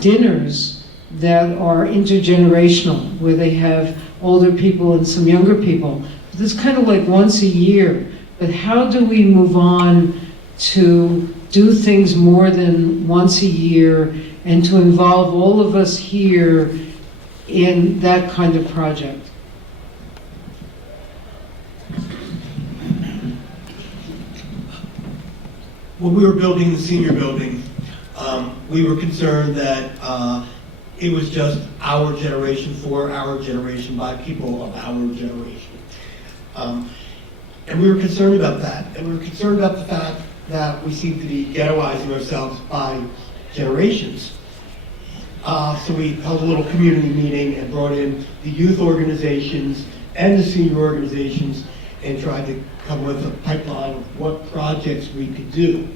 dinners that are intergenerational, where they have older people and some younger people. This is kind of like once a year. But how do we move on to do things more than once a year and to involve all of us here in that kind of project? When we were building the senior building, we were concerned that it was just our generation, for our generation, by people of our generation. And we were concerned about that. And we were concerned about the fact that we seem to be ghettoizing ourselves by generations. So we held a little community meeting and brought in the youth organizations and the senior organizations and tried to come with a pipeline of what projects we could do.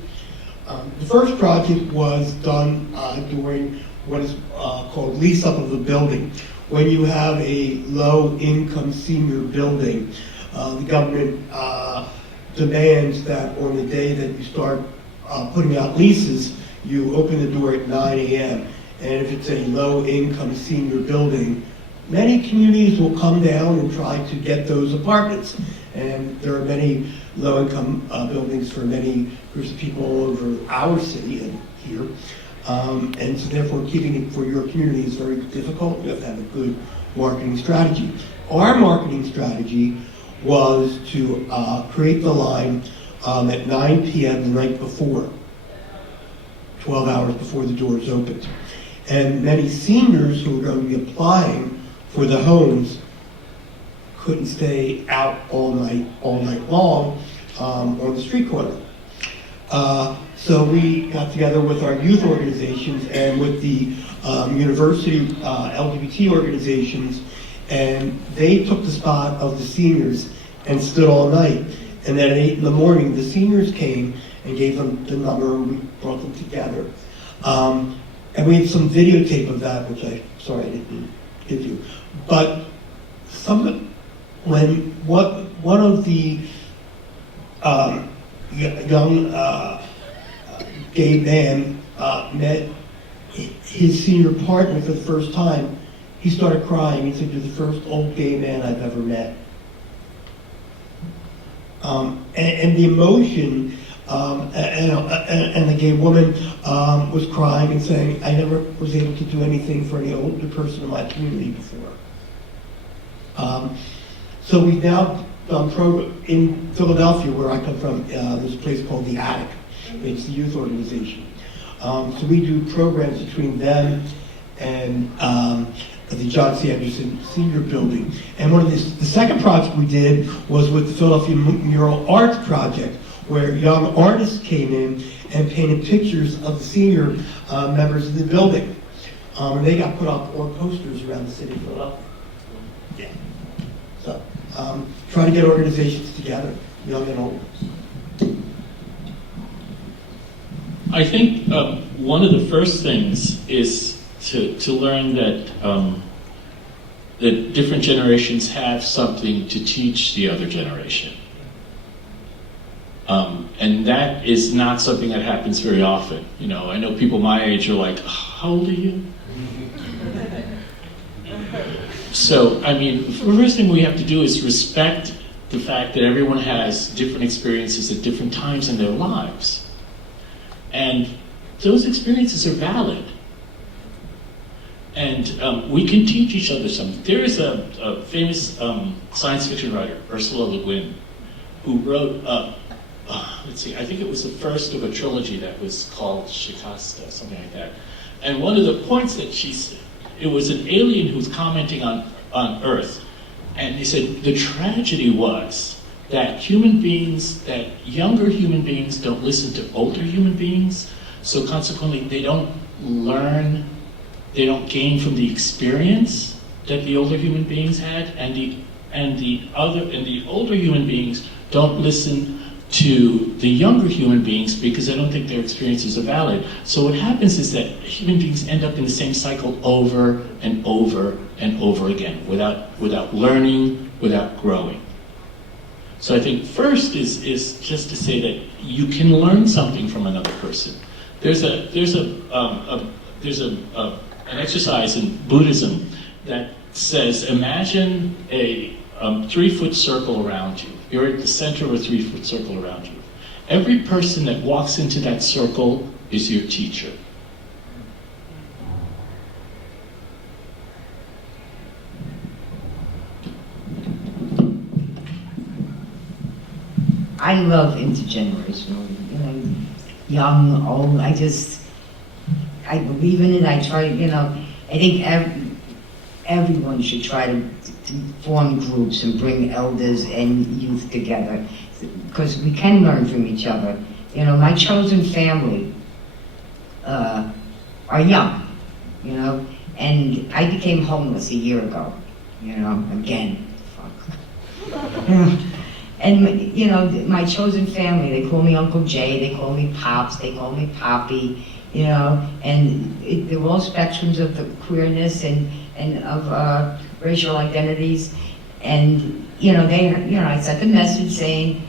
The first project was done during what is called lease up of the building. When you have a low-income senior building, the government demands that on the day that you start putting out leases, you open the door at 9 a.m. And if it's a low-income senior building, many communities will come down and try to get those apartments. And there are many low-income buildings for many groups of people all over our city and here. And so therefore, keeping it for your community is very difficult. You have to have a good marketing strategy. Our marketing strategy was to create the line at 9 p.m. the night before, 12 hours before the doors opened. And many seniors who were going to be applying for the homes couldn't stay out all night long on the street corner. So we got together with our youth organizations and with the university LGBT organizations, and they took the spot of the seniors and stood all night. And then at 8 in the morning, the seniors came and gave them the number, and we brought them together. And we had some videotape of that, which I didn't give you. But when one of the young gay man met his senior partner for the first time, he started crying. He said, "You're the first old gay man I've ever met." And the emotion, and the gay woman was crying and saying, "I never was able to do anything for any older person in my community before." So we've now done in Philadelphia, where I come from, there's a place called The Attic. It's the youth organization. So we do programs between them and the John C. Anderson Senior Building. And the second project we did was with the Philadelphia Mural Arts Project, where young artists came in and painted pictures of the senior members of the building. They got put up on posters around the city of Philadelphia. Yeah. So try to get organizations together, young and old. I think one of the first things is to learn that that different generations have something to teach the other generation. And that is not something that happens very often. You know, I know people my age are like, "How old are you?" So, I mean, the first thing we have to do is respect the fact that everyone has different experiences at different times in their lives. And those experiences are valid. And we can teach each other something. There is a famous science fiction writer, Ursula Le Guin, who wrote, I think it was the first of a trilogy that was called Shikasta, something like that. And one of the points that she said, it was an alien who was commenting on Earth. And he said, the tragedy was that younger human beings don't listen to older human beings, so consequently they don't learn, they don't gain from the experience that the older human beings had, and the older human beings don't listen to the younger human beings because I don't think their experiences are valid. So what happens is that human beings end up in the same cycle over and over and over again without learning, without growing. So I think first is just to say that you can learn something from another person. There's an exercise in Buddhism that says, imagine a 3-foot circle around you. You're at the center of a 3-foot circle around you. Every person that walks into that circle is your teacher. I love intergenerational, young, old. I believe in it. I try, I think everyone should try to form groups and bring elders and youth together because we can learn from each other. My chosen family are young, and I became homeless a year ago, again. Fuck. And, my chosen family, they call me Uncle Jay, they call me Pops, they call me Poppy, and they're all spectrums of the queerness and of racial identities. And, I sent a message saying,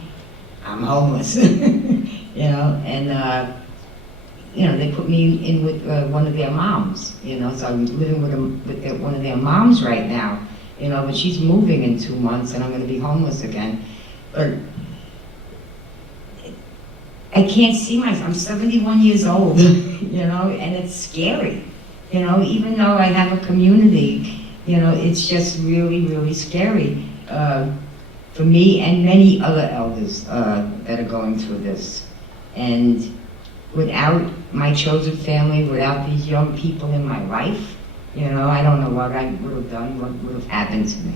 I'm homeless, and, they put me in with one of their moms, so I'm living with one of their moms right now, but she's moving in 2 months and I'm going to be homeless again. But I can't see myself. I'm 71 years old, and it's scary. Even though I have a community, it's just really, really scary for me and many other elders that are going through this. And without my chosen family, without these young people in my life, I don't know what I would have done, what would have happened to me.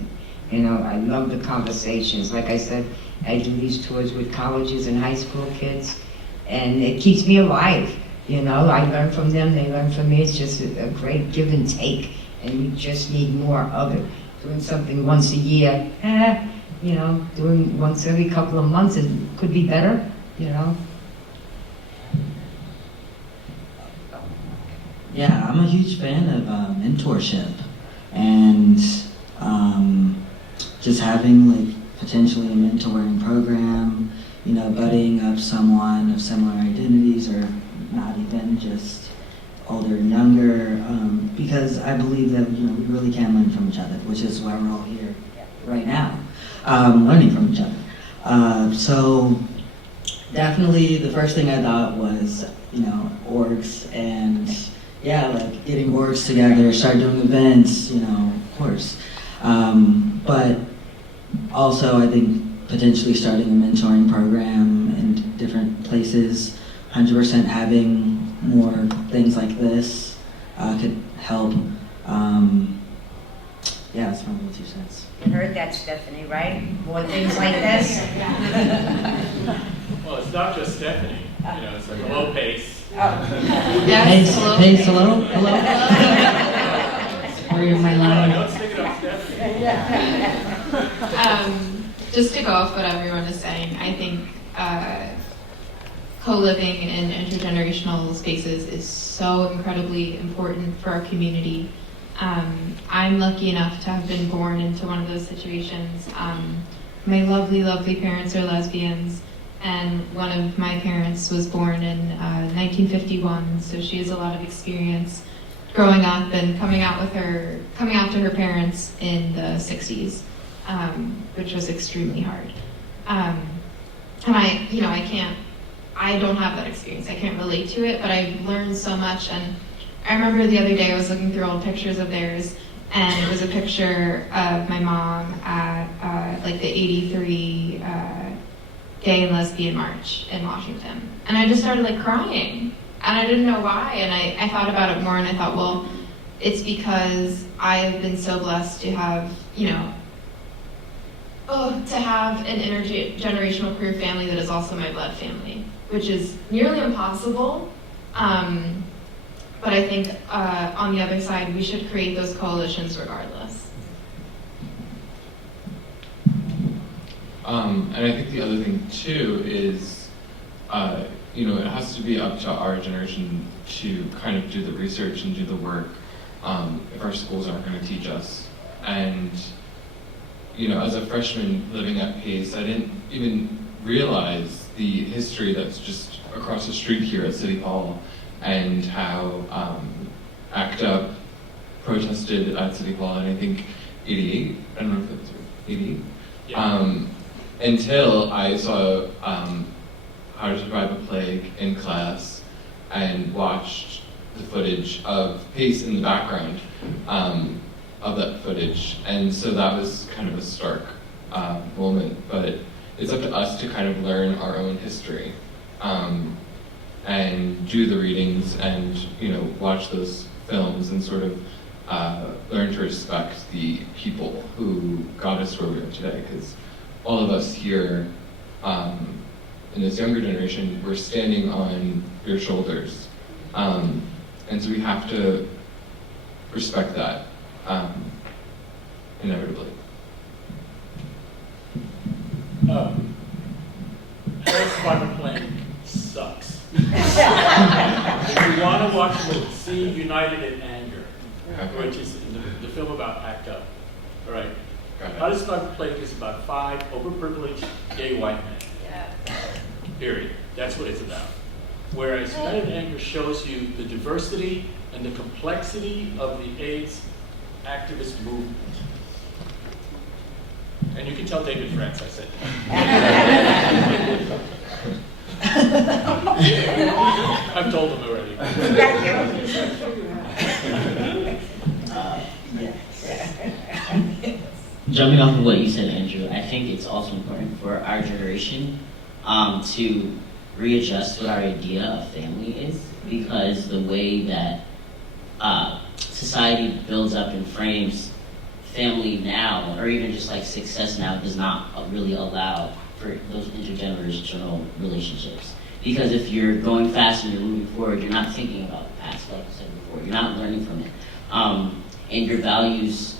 I love the conversations. Like I said, I do these tours with colleges and high school kids, and it keeps me alive. I learn from them, they learn from me. It's just a great give and take, and we just need more of it. Doing something once a year, doing once every couple of months could be better, Yeah, I'm a huge fan of mentorship and just having potentially a mentoring program, buddying up someone of similar identities or not even just older and younger, because I believe that we really can learn from each other, which is why we're all here right now, learning from each other. So definitely the first thing I thought was, orgs and getting orgs together, start doing events, of course. But also I think potentially starting a mentoring program in different places, 100% having more things like this could help. That's my little 2 cents. You heard that, Stephanie, right? More things like this? Well, it's not just Stephanie. It's like low pace. Yes, hello? Hello? Where am I lying? Don't stick it on Stephanie. Just to go off what everyone is saying, I think co-living in intergenerational spaces is so incredibly important for our community. I'm lucky enough to have been born into one of those situations. My lovely, lovely parents are lesbians, and one of my parents was born in 1951, so she has a lot of experience growing up and coming out to her parents in the 60s, which was extremely hard. And I don't have that experience. I can't relate to it, but I've learned so much. And I remember the other day I was looking through old pictures of theirs, and it was a picture of my mom at the 83 Gay and Lesbian March in Washington. And I just started crying. And I didn't know why. And I thought about it more, and I thought, well, it's because I have been so blessed to have, to have an intergenerational queer family that is also my blood family, which is nearly impossible. But I think on the other side, we should create those coalitions regardless. And I think the other thing too is, it has to be up to our generation to kind of do the research and do the work if our schools aren't going to teach us. And, as a freshman living at Pace, I didn't even realize the history that's just across the street here at City Hall and how ACT UP protested at City Hall in, I think, 88. I don't know if that's right. 88? Yeah. Until I saw How to Survive a Plague in class and watched the footage of Pace in the background of that footage. And so that was kind of a stark moment. But it's up to us to kind of learn our own history and do the readings and, watch those films and sort of learn to respect the people who got us where we are today. Because all of us here in this younger generation, we're standing on your shoulders. And so we have to respect that, inevitably. Harris Climate Plan sucks. If you want to watch the movie, see United in Anger, which is the film about ACT UP. All right. How to Survive a Plague is about 5 overprivileged gay white men. Period. That's what it's about. Whereas United in Anger shows you the diversity and the complexity of the AIDS activist movement. And you can tell David France I said that. I've told him already. Jumping off of what you said, Andrew, I think it's also important for our generation to readjust what our idea of family is, because the way that society builds up and frames family now, or even just like success now, does not really allow for those intergenerational relationships. Because if you're going fast and you're moving forward, you're not thinking about the past, like I said before. You're not learning from it. And your values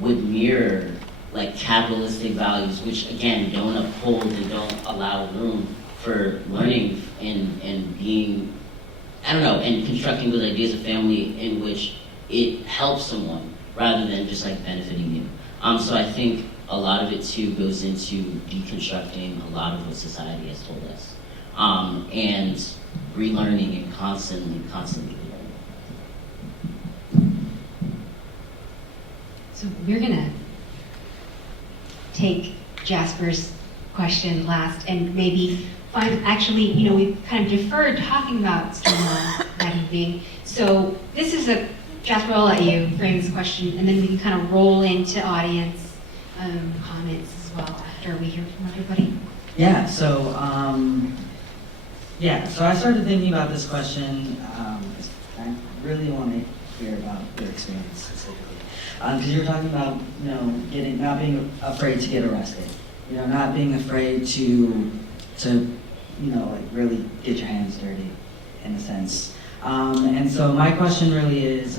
would mirror like capitalistic values, which again don't uphold and don't allow room for learning and being, and constructing those ideas of family in which it helps someone rather than just like benefiting you. So I think a lot of it too goes into deconstructing a lot of what society has told us, and relearning and constantly learning. So we're gonna take Jasper's question last and maybe we've kind of deferred talking about Stonewall that evening. So this is Jasper, I'll let you frame this question, and then we can kind of roll into audience comments as well after we hear from everybody. Yeah, so I started thinking about this question. I really want to hear about your experience specifically. Because you were talking about, not being afraid to get arrested, not being afraid to really get your hands dirty, in a sense. And so my question really is,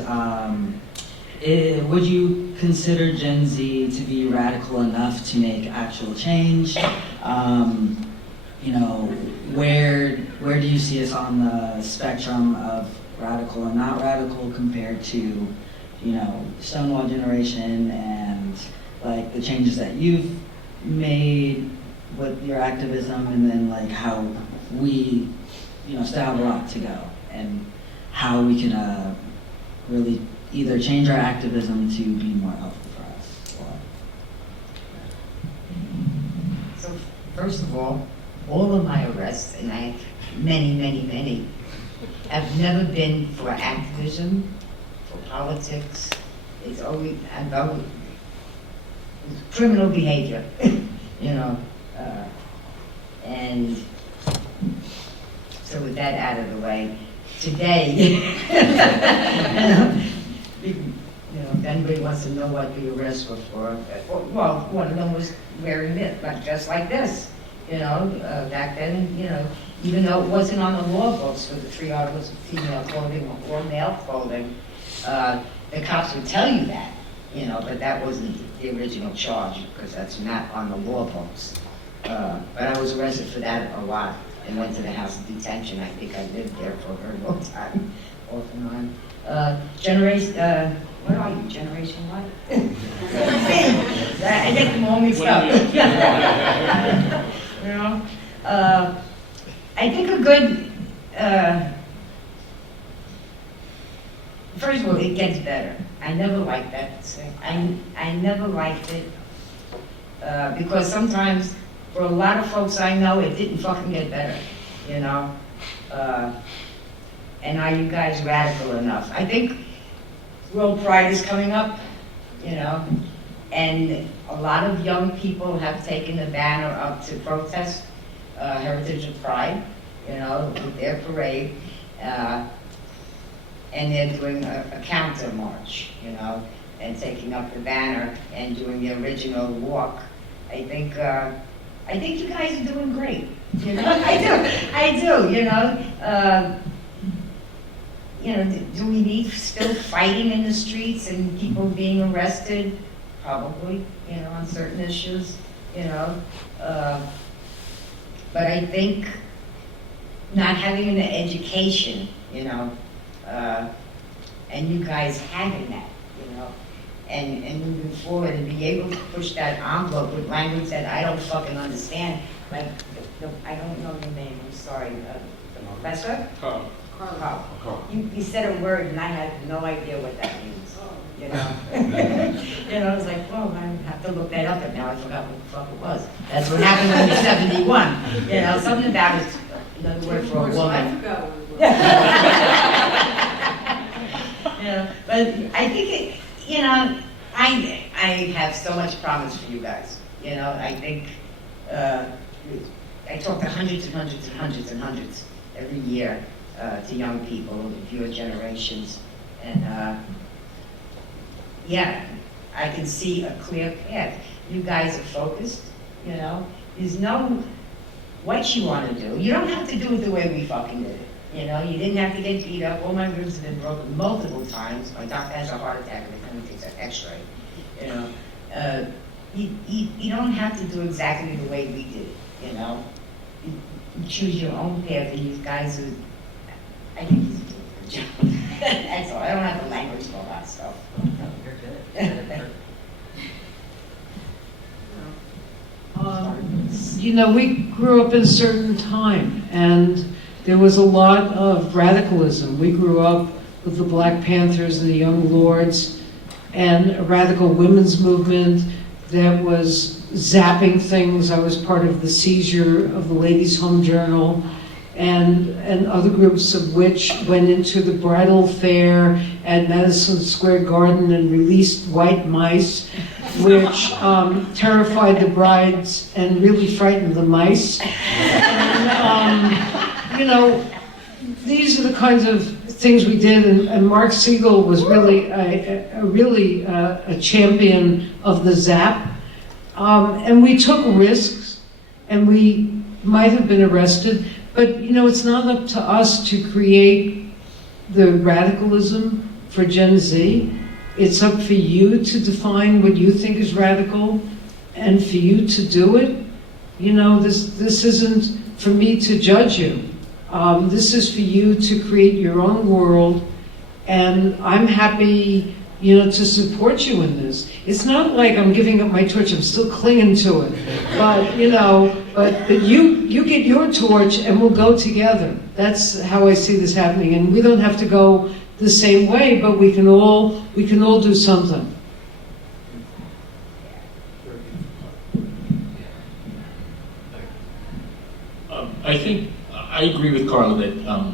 would you consider Gen Z to be radical enough to make actual change? Where do you see us on the spectrum of radical and not radical compared to, Stonewall generation and like the changes that you've made with your activism, and then like how we, still have a lot to go, and how we can really either change our activism to be more helpful for us. So first of all of my arrests, and I have many, have never been for activism, for politics. It's always about criminal behavior, and so with that out of the way, today, if anybody wants to know what the arrests were for, well, one of them was wearing this, but just like this, back then, even though it wasn't on the law books for the 3 articles of female clothing or male clothing, the cops would tell you that, but that wasn't the original charge, because that's not on the law books. But I was arrested for that a lot and went to the house of detention. I think I lived there for a very long time, off and on. What are you, Generation what? I get them all mixed up. You know, I think a good, first of all, it gets better. I never liked that. I never liked it because sometimes, for a lot of folks I know, it didn't fucking get better, you know. And are you guys radical enough? I think World Pride is coming up, you know, and a lot of young people have taken the banner up to protest Heritage of Pride, you know, with their parade, and they're doing a counter march, you know, and taking up the banner and doing the original walk. I think you guys are doing great, you know. I do, you know. You know, do we need still fighting in the streets and people being arrested? Probably, you know, on certain issues, you know. But I think not having an education, you know, and you guys having that, you know, and moving forward and be able to push that envelope with language that I don't fucking understand. Like, I don't know your name, I'm sorry, the professor? Carl. Carl. You said a word and I had no idea what that means, you know? You know, I was like, well, I have to look that up, and now I forgot what the fuck it was. That's what happened when you're 71. You know, something about it, another word for a woman. I forgot what it was. You know, but I think it, you know, I have so much promise for you guys. You know, I think I talk to hundreds and hundreds and hundreds and hundreds every year to young people of your generations, and yeah, I can see a clear path. You guys are focused. You know, there's no what you want to do. You don't have to do it the way we fucking did it. You know, you didn't have to get beat up. All my ribs have been broken multiple times. My doctor has a heart attack every time he takes an X-ray. You know, you don't have to do exactly the way we did it. You know, you choose your own path, and you guys are. I think he's doing a good job. That's all. I don't have the language for all that stuff. You're good. You know, we grew up in a certain time, and there was a lot of radicalism. We grew up with the Black Panthers and the Young Lords, and a radical women's movement that was zapping things. I was part of the seizure of the Ladies' Home Journal, and other groups of which went into the bridal fair at Madison Square Garden and released white mice, which terrified the brides and really frightened the mice. And, you know, these are the kinds of things we did, and Mark Siegel was really a champion of the ZAP. And we took risks, and we might have been arrested, but you know, it's not up to us to create the radicalism for Gen Z. It's up for you to define what you think is radical, and for you to do it. You know, this isn't for me to judge you. This is for you to create your own world, and I'm happy, you know, to support you in this. It's not like I'm giving up my torch, I'm still clinging to it. But, you know, but you get your torch and we'll go together. That's how I see this happening. And we don't have to go the same way, but we can all do something. I think I agree with Carla that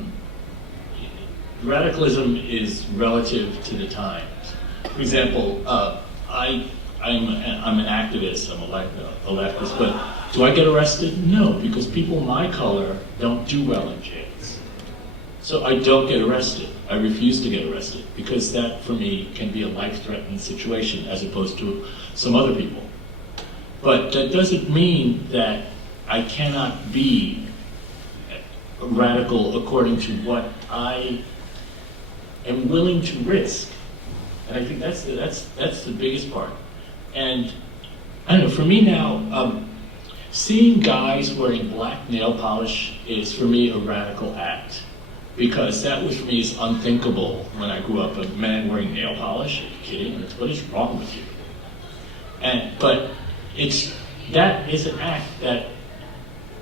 radicalism is relative to the times. For example, I'm an activist, I'm a leftist, but do I get arrested? No, because people my color don't do well in jails. So I don't get arrested. I refuse to get arrested, because that, for me, can be a life-threatening situation as opposed to some other people. But that doesn't mean that I cannot be radical according to what I am willing to risk. And I think that's the biggest part. And I don't know, for me now, seeing guys wearing black nail polish is for me a radical act. Because that was for me is unthinkable when I grew up, a man wearing nail polish. Are you kidding? What is wrong with you? But that is an act that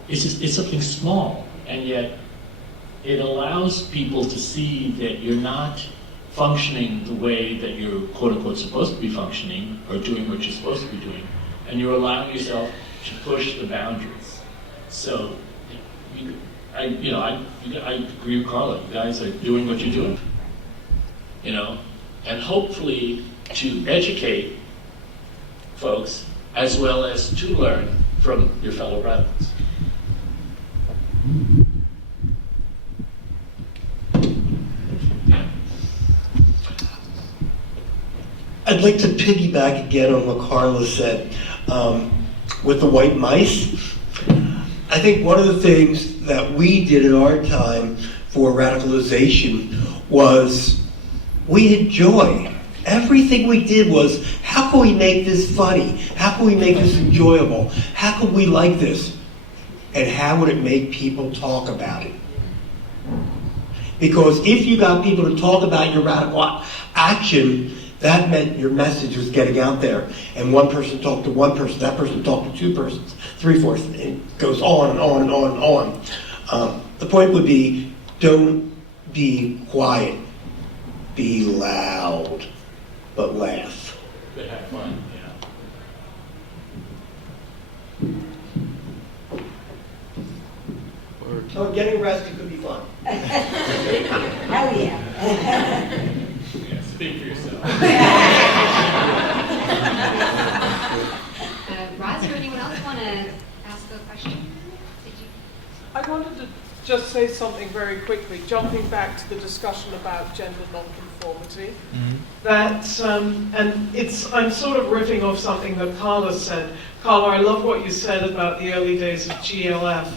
it's something small, and yet it allows people to see that you're not functioning the way that you're quote unquote supposed to be functioning or doing what you're supposed to be doing, and you're allowing yourself to push the boundaries. So, I agree with Carla. You guys are doing what you're doing, and hopefully to educate folks as well as to learn from your fellow radicals. I'd like to piggyback again on what Carla said with the white mice. I think one of the things that we did in our time for radicalization was we had joy. Everything we did was, how can we make this funny? How can we make this enjoyable? How can we like this? And how would it make people talk about it? Because if you got people to talk about your radical action, that meant your message was getting out there. And one person talked to one person, that person talked to two persons, three-fourths, and it goes on and on and on and on. The point would be, don't be quiet. Be loud, but laugh. But have fun, Oh, getting arrested could be fun. Hell yeah. Speak for yourself. Roz or anyone else want to ask a question? I wanted to just say something very quickly, jumping back to the discussion about gender nonconformity. That, I'm sort of riffing off something that Carla said. Carla, I love what you said about the early days of GLF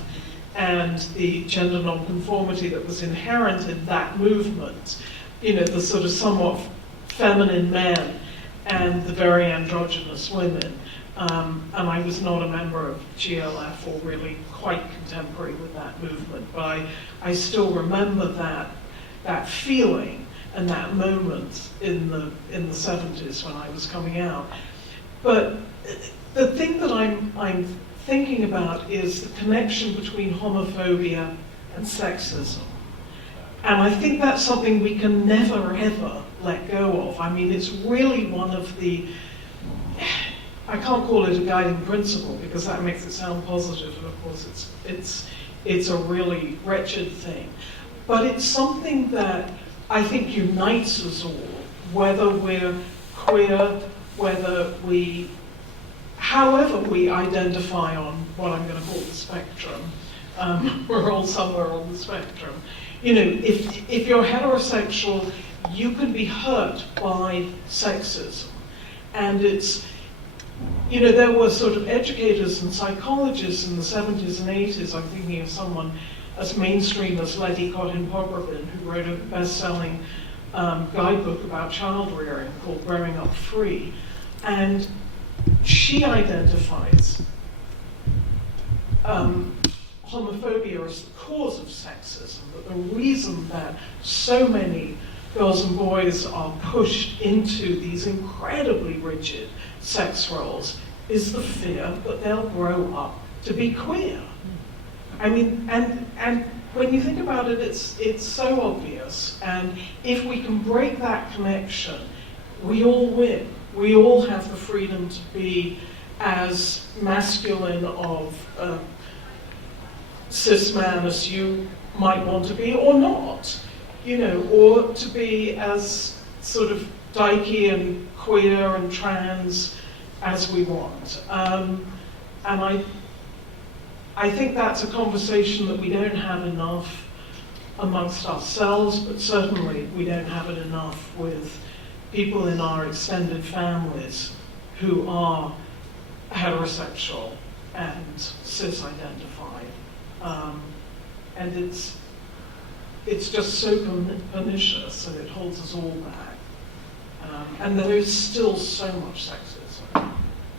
and the gender nonconformity that was inherent in that movement. The sort of somewhat feminine men and the very androgynous women. And I was not a member of GLF or really quite contemporary with that movement, but I still remember that feeling and that moment in the 70s when I was coming out. But the thing that I'm thinking about is the connection between homophobia and sexism. And I think that's something we can never, ever let go of. I mean, it's really one of the, I can't call it a guiding principle because that makes it sound positive, and of course it's a really wretched thing. But it's something that I think unites us all, whether we're queer, however we identify on what I'm going to call the spectrum. We're all somewhere on the spectrum. If you're heterosexual, you can be hurt by sexism. And there were sort of educators and psychologists in the 70s and 80s. I'm thinking of someone as mainstream as Letty Cottin-Popperman, who wrote a best-selling guidebook about child rearing called Growing Up Free. And she identifies homophobia as the cause of sexism, but the reason that so many girls and boys are pushed into these incredibly rigid sex roles is the fear that they'll grow up to be queer. I mean, and when you think about it, it's so obvious. And if we can break that connection, we all win. We all have the freedom to be as masculine of a cis man as you might want to be, or not, or to be as sort of dykey and queer and trans as we want. And I think that's a conversation that we don't have enough amongst ourselves, but certainly we don't have it enough with people in our extended families who are heterosexual and cis-identified. And it's just so pernicious, and it holds us all back. And there is still so much sexism.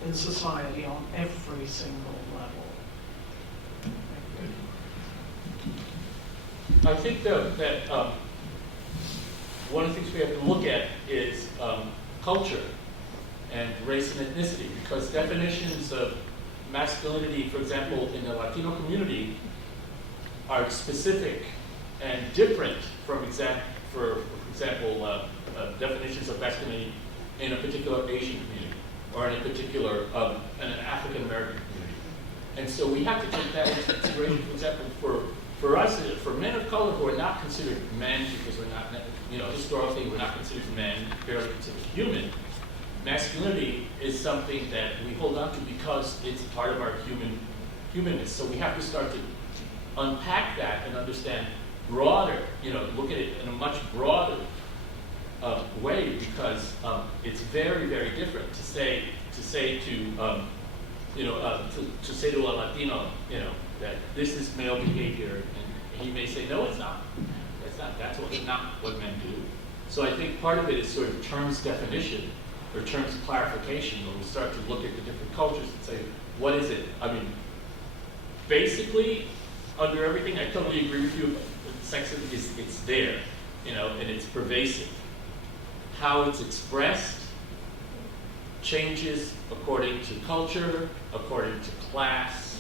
in society on every single level. I think that one of the things we have to look at is culture and race and ethnicity, because definitions of masculinity, for example, in the Latino community, are specific and different from for example, definitions of masculinity in a particular Asian community or in a particular an African American community. And so we have to take that into consideration. For example, for us, for men of color who are not considered men because we're not, historically we're not considered men, barely considered human, masculinity is something that we hold on to because it's part of our humanness. So we have to start to unpack that and understand broader, look at it in a much broader way, because it's very, very different to say to a Latino, that this is male behavior, and he may say, no, it's not. That's not what men do. So I think part of it is sort of terms definition or terms clarification, when we start to look at the different cultures and say, what is it? I mean, basically, under everything, I totally agree with you. Sexism it's there, and it's pervasive. How it's expressed changes according to culture, according to class.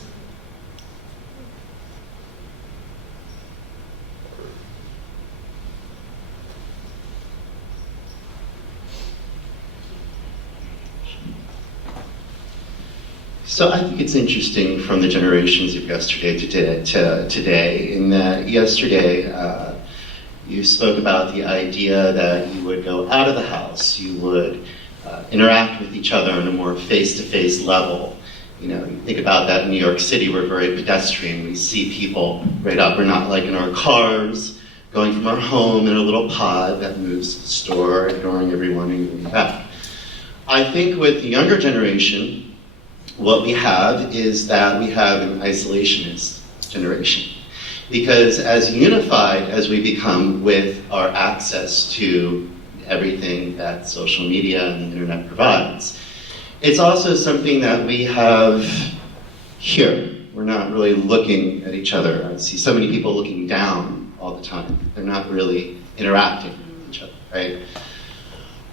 So I think it's interesting from the generations of yesterday to today, in that yesterday you spoke about the idea that you would go out of the house, you would interact with each other on a more face-to-face level. You think about that in New York City, we're very pedestrian. We see people right up. We're not like in our cars, going from our home in a little pod that moves to the store, ignoring everyone and going back. I think with the younger generation, what we have is that we have an isolationist generation. Because as unified as we become with our access to everything that social media and the internet provides, it's also something that we have here. We're not really looking at each other. I see so many people looking down all the time. They're not really interacting with each other, right?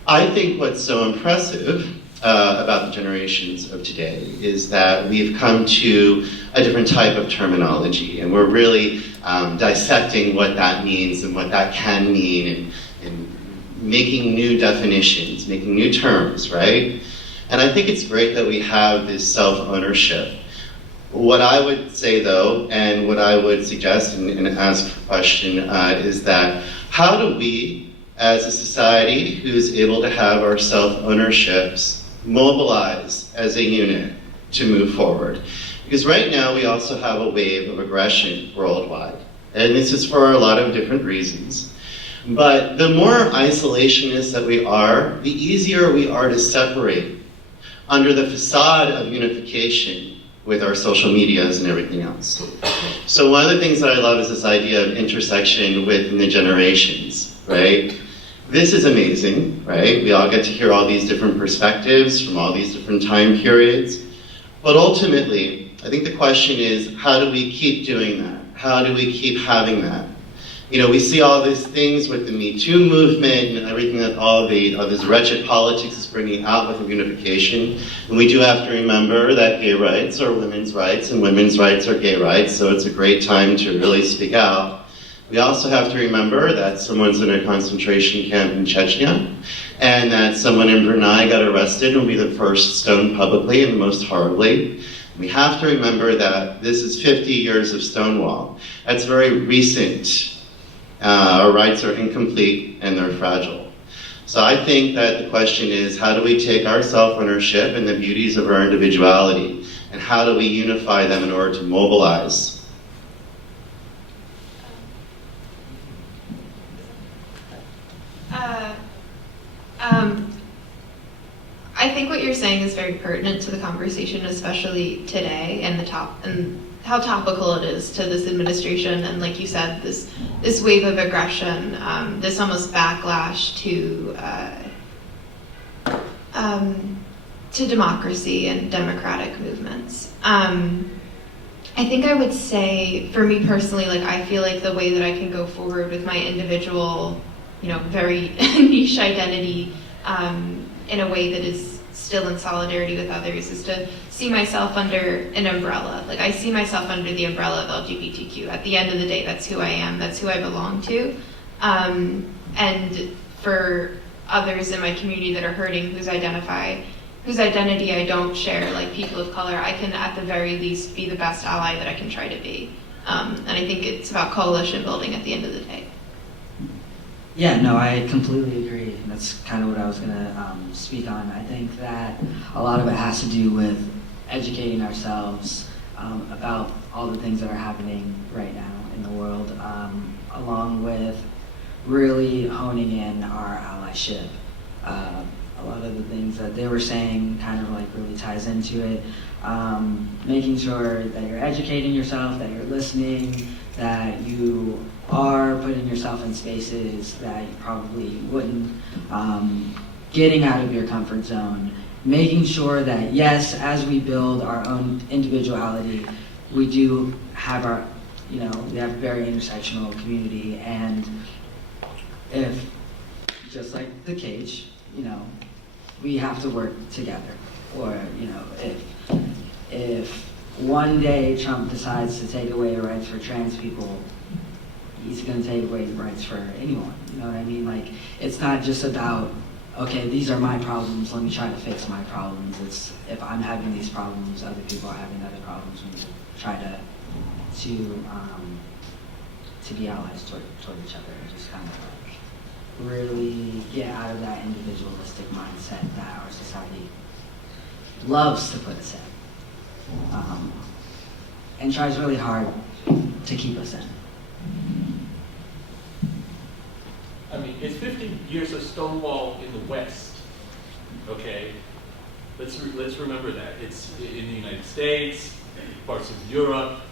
I think what's so impressive about the generations of today is that we've come to a different type of terminology, and we're really dissecting what that means and what that can mean, and making new definitions, making new terms, right? And I think it's great that we have this self-ownership. What I would say, though, and what I would suggest and ask a question is that how do we, as a society who's able to have our self-ownerships, mobilize as a unit to move forward? Because right now we also have a wave of aggression worldwide. And this is for a lot of different reasons. But the more isolationists that we are, the easier we are to separate under the facade of unification with our social medias and everything else. So one of the things that I love is this idea of intersection within the generations, right? This is amazing, right? We all get to hear all these different perspectives from all these different time periods. But ultimately, I think the question is, how do we keep doing that? How do we keep having that? We see all these things with the Me Too movement and everything that all this wretched politics is bringing out with unification. And we do have to remember that gay rights are women's rights and women's rights are gay rights, so it's a great time to really speak out. We also have to remember that someone's in a concentration camp in Chechnya, and that someone in Brunei got arrested and will be the first stoned publicly and most horribly. We have to remember that this is 50 years of Stonewall. That's very recent. Our rights are incomplete and they're fragile. So I think that the question is, how do we take our self-ownership and the beauties of our individuality, and how do we unify them in order to mobilize? I think what you're saying is very pertinent to the conversation, especially today, and how topical it is to this administration. And like you said, this wave of aggression, this almost backlash to to democracy and democratic movements. I think I would say, for me personally, like I feel like the way that I can go forward with my individual, very niche identity in a way that is still in solidarity with others is to see myself under an umbrella. Like I see myself under the umbrella of LGBTQ. At the end of the day, that's who I am. That's who I belong to. And for others in my community that are hurting, whose identity I don't share, like people of color, I can at the very least be the best ally that I can try to be. And I think it's about coalition building at the end of the day. Yeah, no, I completely agree. That's kind of what I was going to speak on. I think that a lot of it has to do with educating ourselves about all the things that are happening right now in the world, along with really honing in our allyship. A lot of the things that they were saying kind of like really ties into it. Making sure that you're educating yourself, that you're listening, that you are putting yourself in spaces that you probably wouldn't, getting out of your comfort zone, making sure that, yes, as we build our own individuality, we do have our, we have a very intersectional community, and if, just like the cage, we have to work together. Or, if one day Trump decides to take away the rights for trans people, he's going to take away the rights for anyone. You know what I mean? Like, it's not just about, okay, these are my problems, let me try to fix my problems. It's, if I'm having these problems, other people are having other problems, we try to be allies toward each other, and just kind of like really get out of that individualistic mindset that our society loves to put us in, and tries really hard to keep us in. I mean, it's 50 years of Stonewall in the West, okay? Let's remember that. It's in the United States, parts of Europe.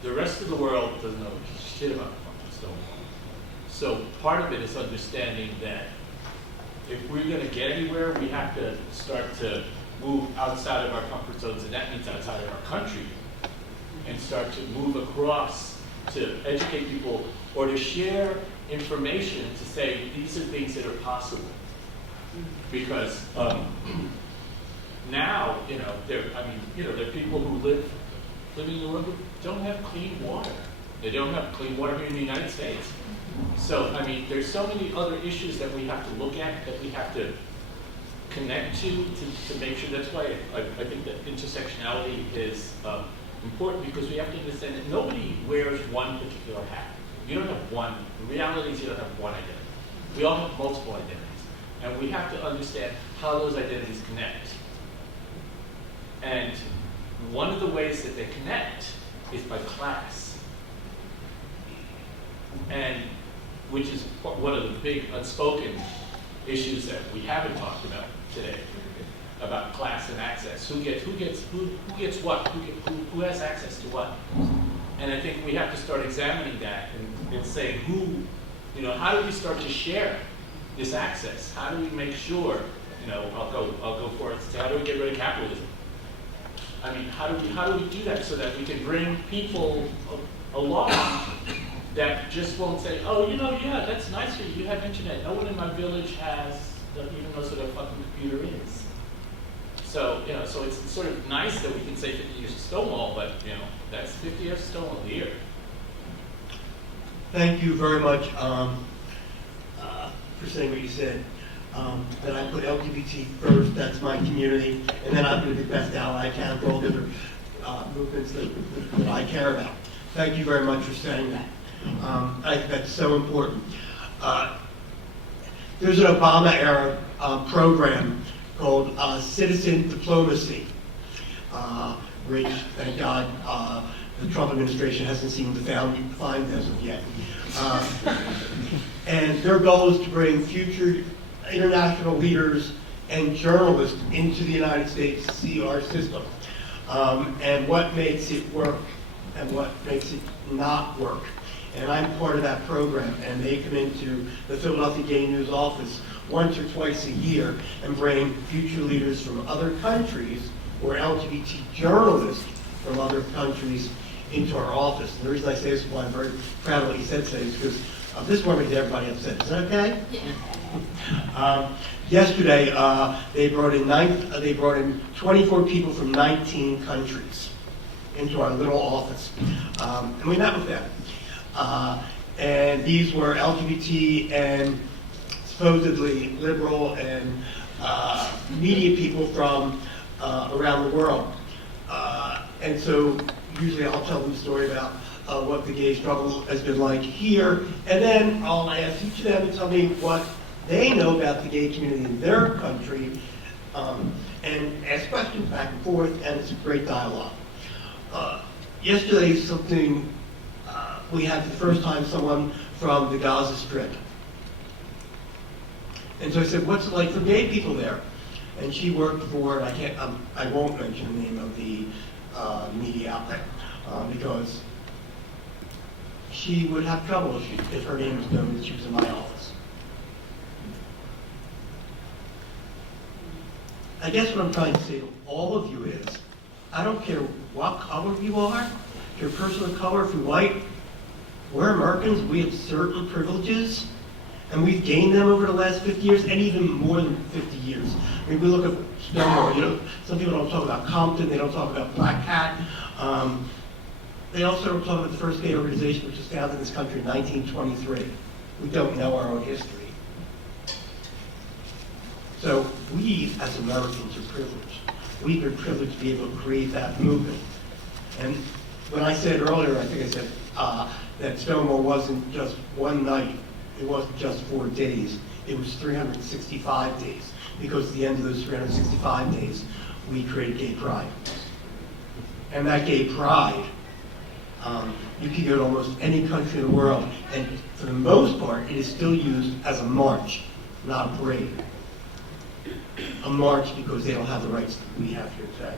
The rest of the world doesn't know shit about Stonewall. So part of it is understanding that if we're going to get anywhere, we have to start to move outside of our comfort zones, and that means outside of our country, and start to move across to educate people or to share information to say these are things that are possible. Because now, there are people who living in the world who don't have clean water. They don't have clean water here in the United States. So, I mean, there's so many other issues that we have to look at, that we have to connect to make sure. That's why I think that intersectionality is important, because we have to understand that nobody wears one particular hat. You don't have one. The reality is you don't have one identity. We all have multiple identities. And we have to understand how those identities connect. And one of the ways that they connect is by class. And which is one of the big unspoken issues that we haven't talked about today, about class and access. Who gets what? Who has access to what? And I think we have to start examining that and saying how do we start to share this access? How do we make sure, I'll go for it. How do we get rid of capitalism? I mean, how do we do that so that we can bring people along that just won't say, oh, yeah, that's nice for you. You have internet. No one in my village even knows what a fucking computer is. So, so it's sort of nice that we can say 50 years of Stonewall, but, that's 50 years of Stonewall here. Thank you very much for saying what you said. That I put LGBT first, that's my community, and then I'll be the best ally I can for all the other movements that I care about. Thank you very much for saying that. I think that's so important. There's an Obama-era program called Citizen Diplomacy, which, thank God, the Trump administration hasn't seemed to find as of yet. And their goal is to bring future international leaders and journalists into the United States to see our system, and what makes it work and what makes it not work. and I'm part of that program, and they come into the Philadelphia Gay News office once or twice a year and bring future leaders from other countries or LGBT journalists from other countries into our office. And the reason I say this is why I'm very proud of what he said today is because this one makes everybody upset. Is that okay? Yeah. Yesterday, they brought in 24 people from 19 countries into our little office, and we met with them. And these were LGBT and supposedly liberal and media people from around the world. And so usually I'll tell them a story about what the gay struggle has been like here, and then I'll ask each of them to tell me what they know about the gay community in their country, and ask questions back and forth, and it's a great dialogue. Yesterday, we had for the first time someone from the Gaza Strip. And so I said, what's it like for gay people there? And she worked for, I won't mention the name of the media outlet, because she would have trouble if her name was known that she was in my office. I guess what I'm trying to say to all of you is, I don't care what color you are, if you're a person of color, if you're white, we're Americans, we have certain privileges, and we've gained them over the last 50 years, and even more than 50 years. I mean, we look at Stonewall, some people don't talk about Compton, they don't talk about Black Hat. They also don't talk about the first gay organization, which was founded in this country in 1923. We don't know our own history. So we, as Americans, are privileged. We've been privileged to be able to create that movement. And when I said earlier, I think I said that Stonewall wasn't just one night, it wasn't just 4 days, it was 365 days. Because at the end of those 365 days, we created Gay Pride. And that Gay Pride, you can go to almost any country in the world, and for the most part, it is still used as a march, not a parade. A march because they don't have the rights that we have here today.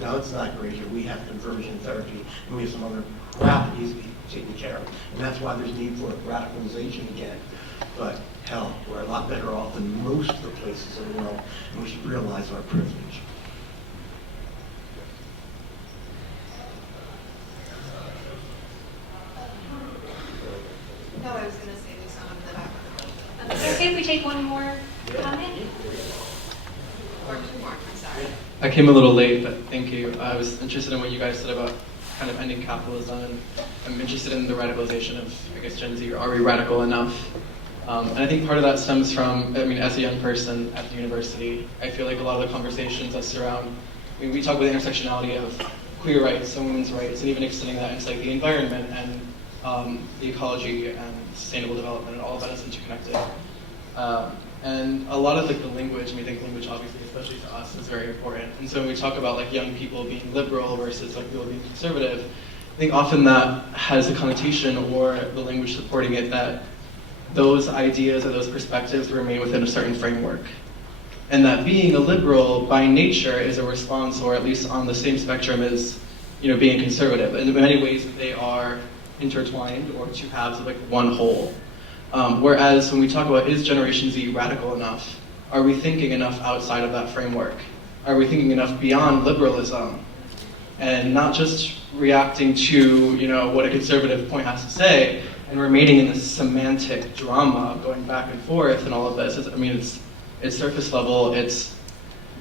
Now, it's not great here. We have conversion therapy, and we have some other crap that needs to be taken care of. And that's why there's need for radicalization again. But hell, we're a lot better off than most of the places in the world, and we should realize our privilege. No, I was going to say there's someone in the back. Is it okay if we take one more comment? Or two more, I'm sorry. I came a little late, but thank you. I was interested in what you guys said about kind of ending capitalism, and I'm interested in the radicalization of, I guess, Gen Z. Are we radical enough? And I think part of that stems from, as a young person at the university, I feel like a lot of the conversations that surround, we talk about the intersectionality of queer rights and women's rights, and even extending that into like the environment and the ecology and sustainable development, and all of that is interconnected. And a lot of like the language, I think language obviously, especially to us, is very important. And so when we talk about like young people being liberal versus like people being conservative, I think often that has a connotation, or the language supporting it, that those ideas or those perspectives remain within a certain framework. And that being a liberal by nature is a response, or at least on the same spectrum as being conservative. And in many ways they are intertwined, or two halves of like one whole. Whereas when we talk about, is Generation Z radical enough? Are we thinking enough outside of that framework? Are we thinking enough beyond liberalism? And not just reacting to, what a conservative point has to say, and remaining in this semantic drama, going back and forth and all of this. It's surface level, it's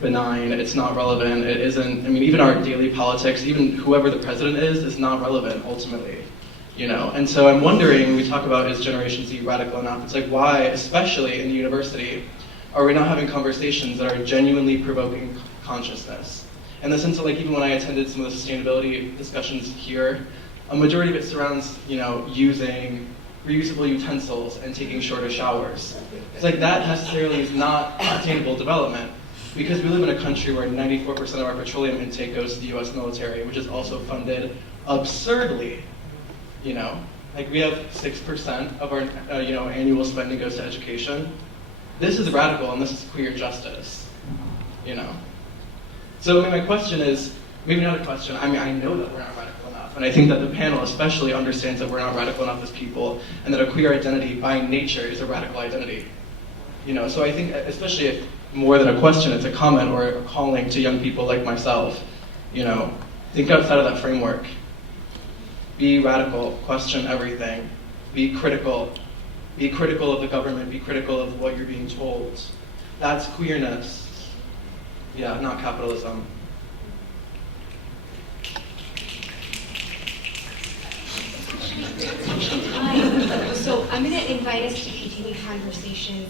benign, it's not relevant, it isn't, even our daily politics, even whoever the president is not relevant ultimately. And so I'm wondering, when we talk about, is Generation Z radical enough, it's like, why, especially in the university, are we not having conversations that are genuinely provoking consciousness? In the sense that, like, even when I attended some of the sustainability discussions here, a majority of it surrounds, using reusable utensils and taking shorter showers. It's like that necessarily is not sustainable development, because we live in a country where 94% of our petroleum intake goes to the US military, which is also funded absurdly. Like we have 6% of our annual spending goes to education. This is radical, and this is queer justice. So my question is, maybe not a question, I mean, I know that we're not radical enough. And I think that the panel especially understands that we're not radical enough as people, and that a queer identity by nature is a radical identity. You know, so I think, especially if more than a question, it's a comment or a calling to young people like myself, you know, think outside of that framework. Be radical, question everything, be critical of the government, be critical of what you're being told. That's queerness. Yeah, not capitalism. So I'm going to invite us to continue conversations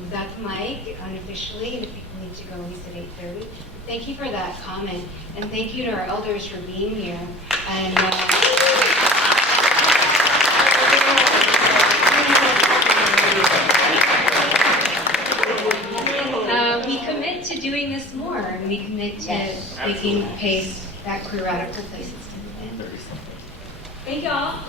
without the mic unofficially, and if people need to go, we said 8:30. Thank you for that comment, and thank you to our elders for being here. And we commit to doing this more, and we commit to making PACE that queer radical place it's been. Thank you all.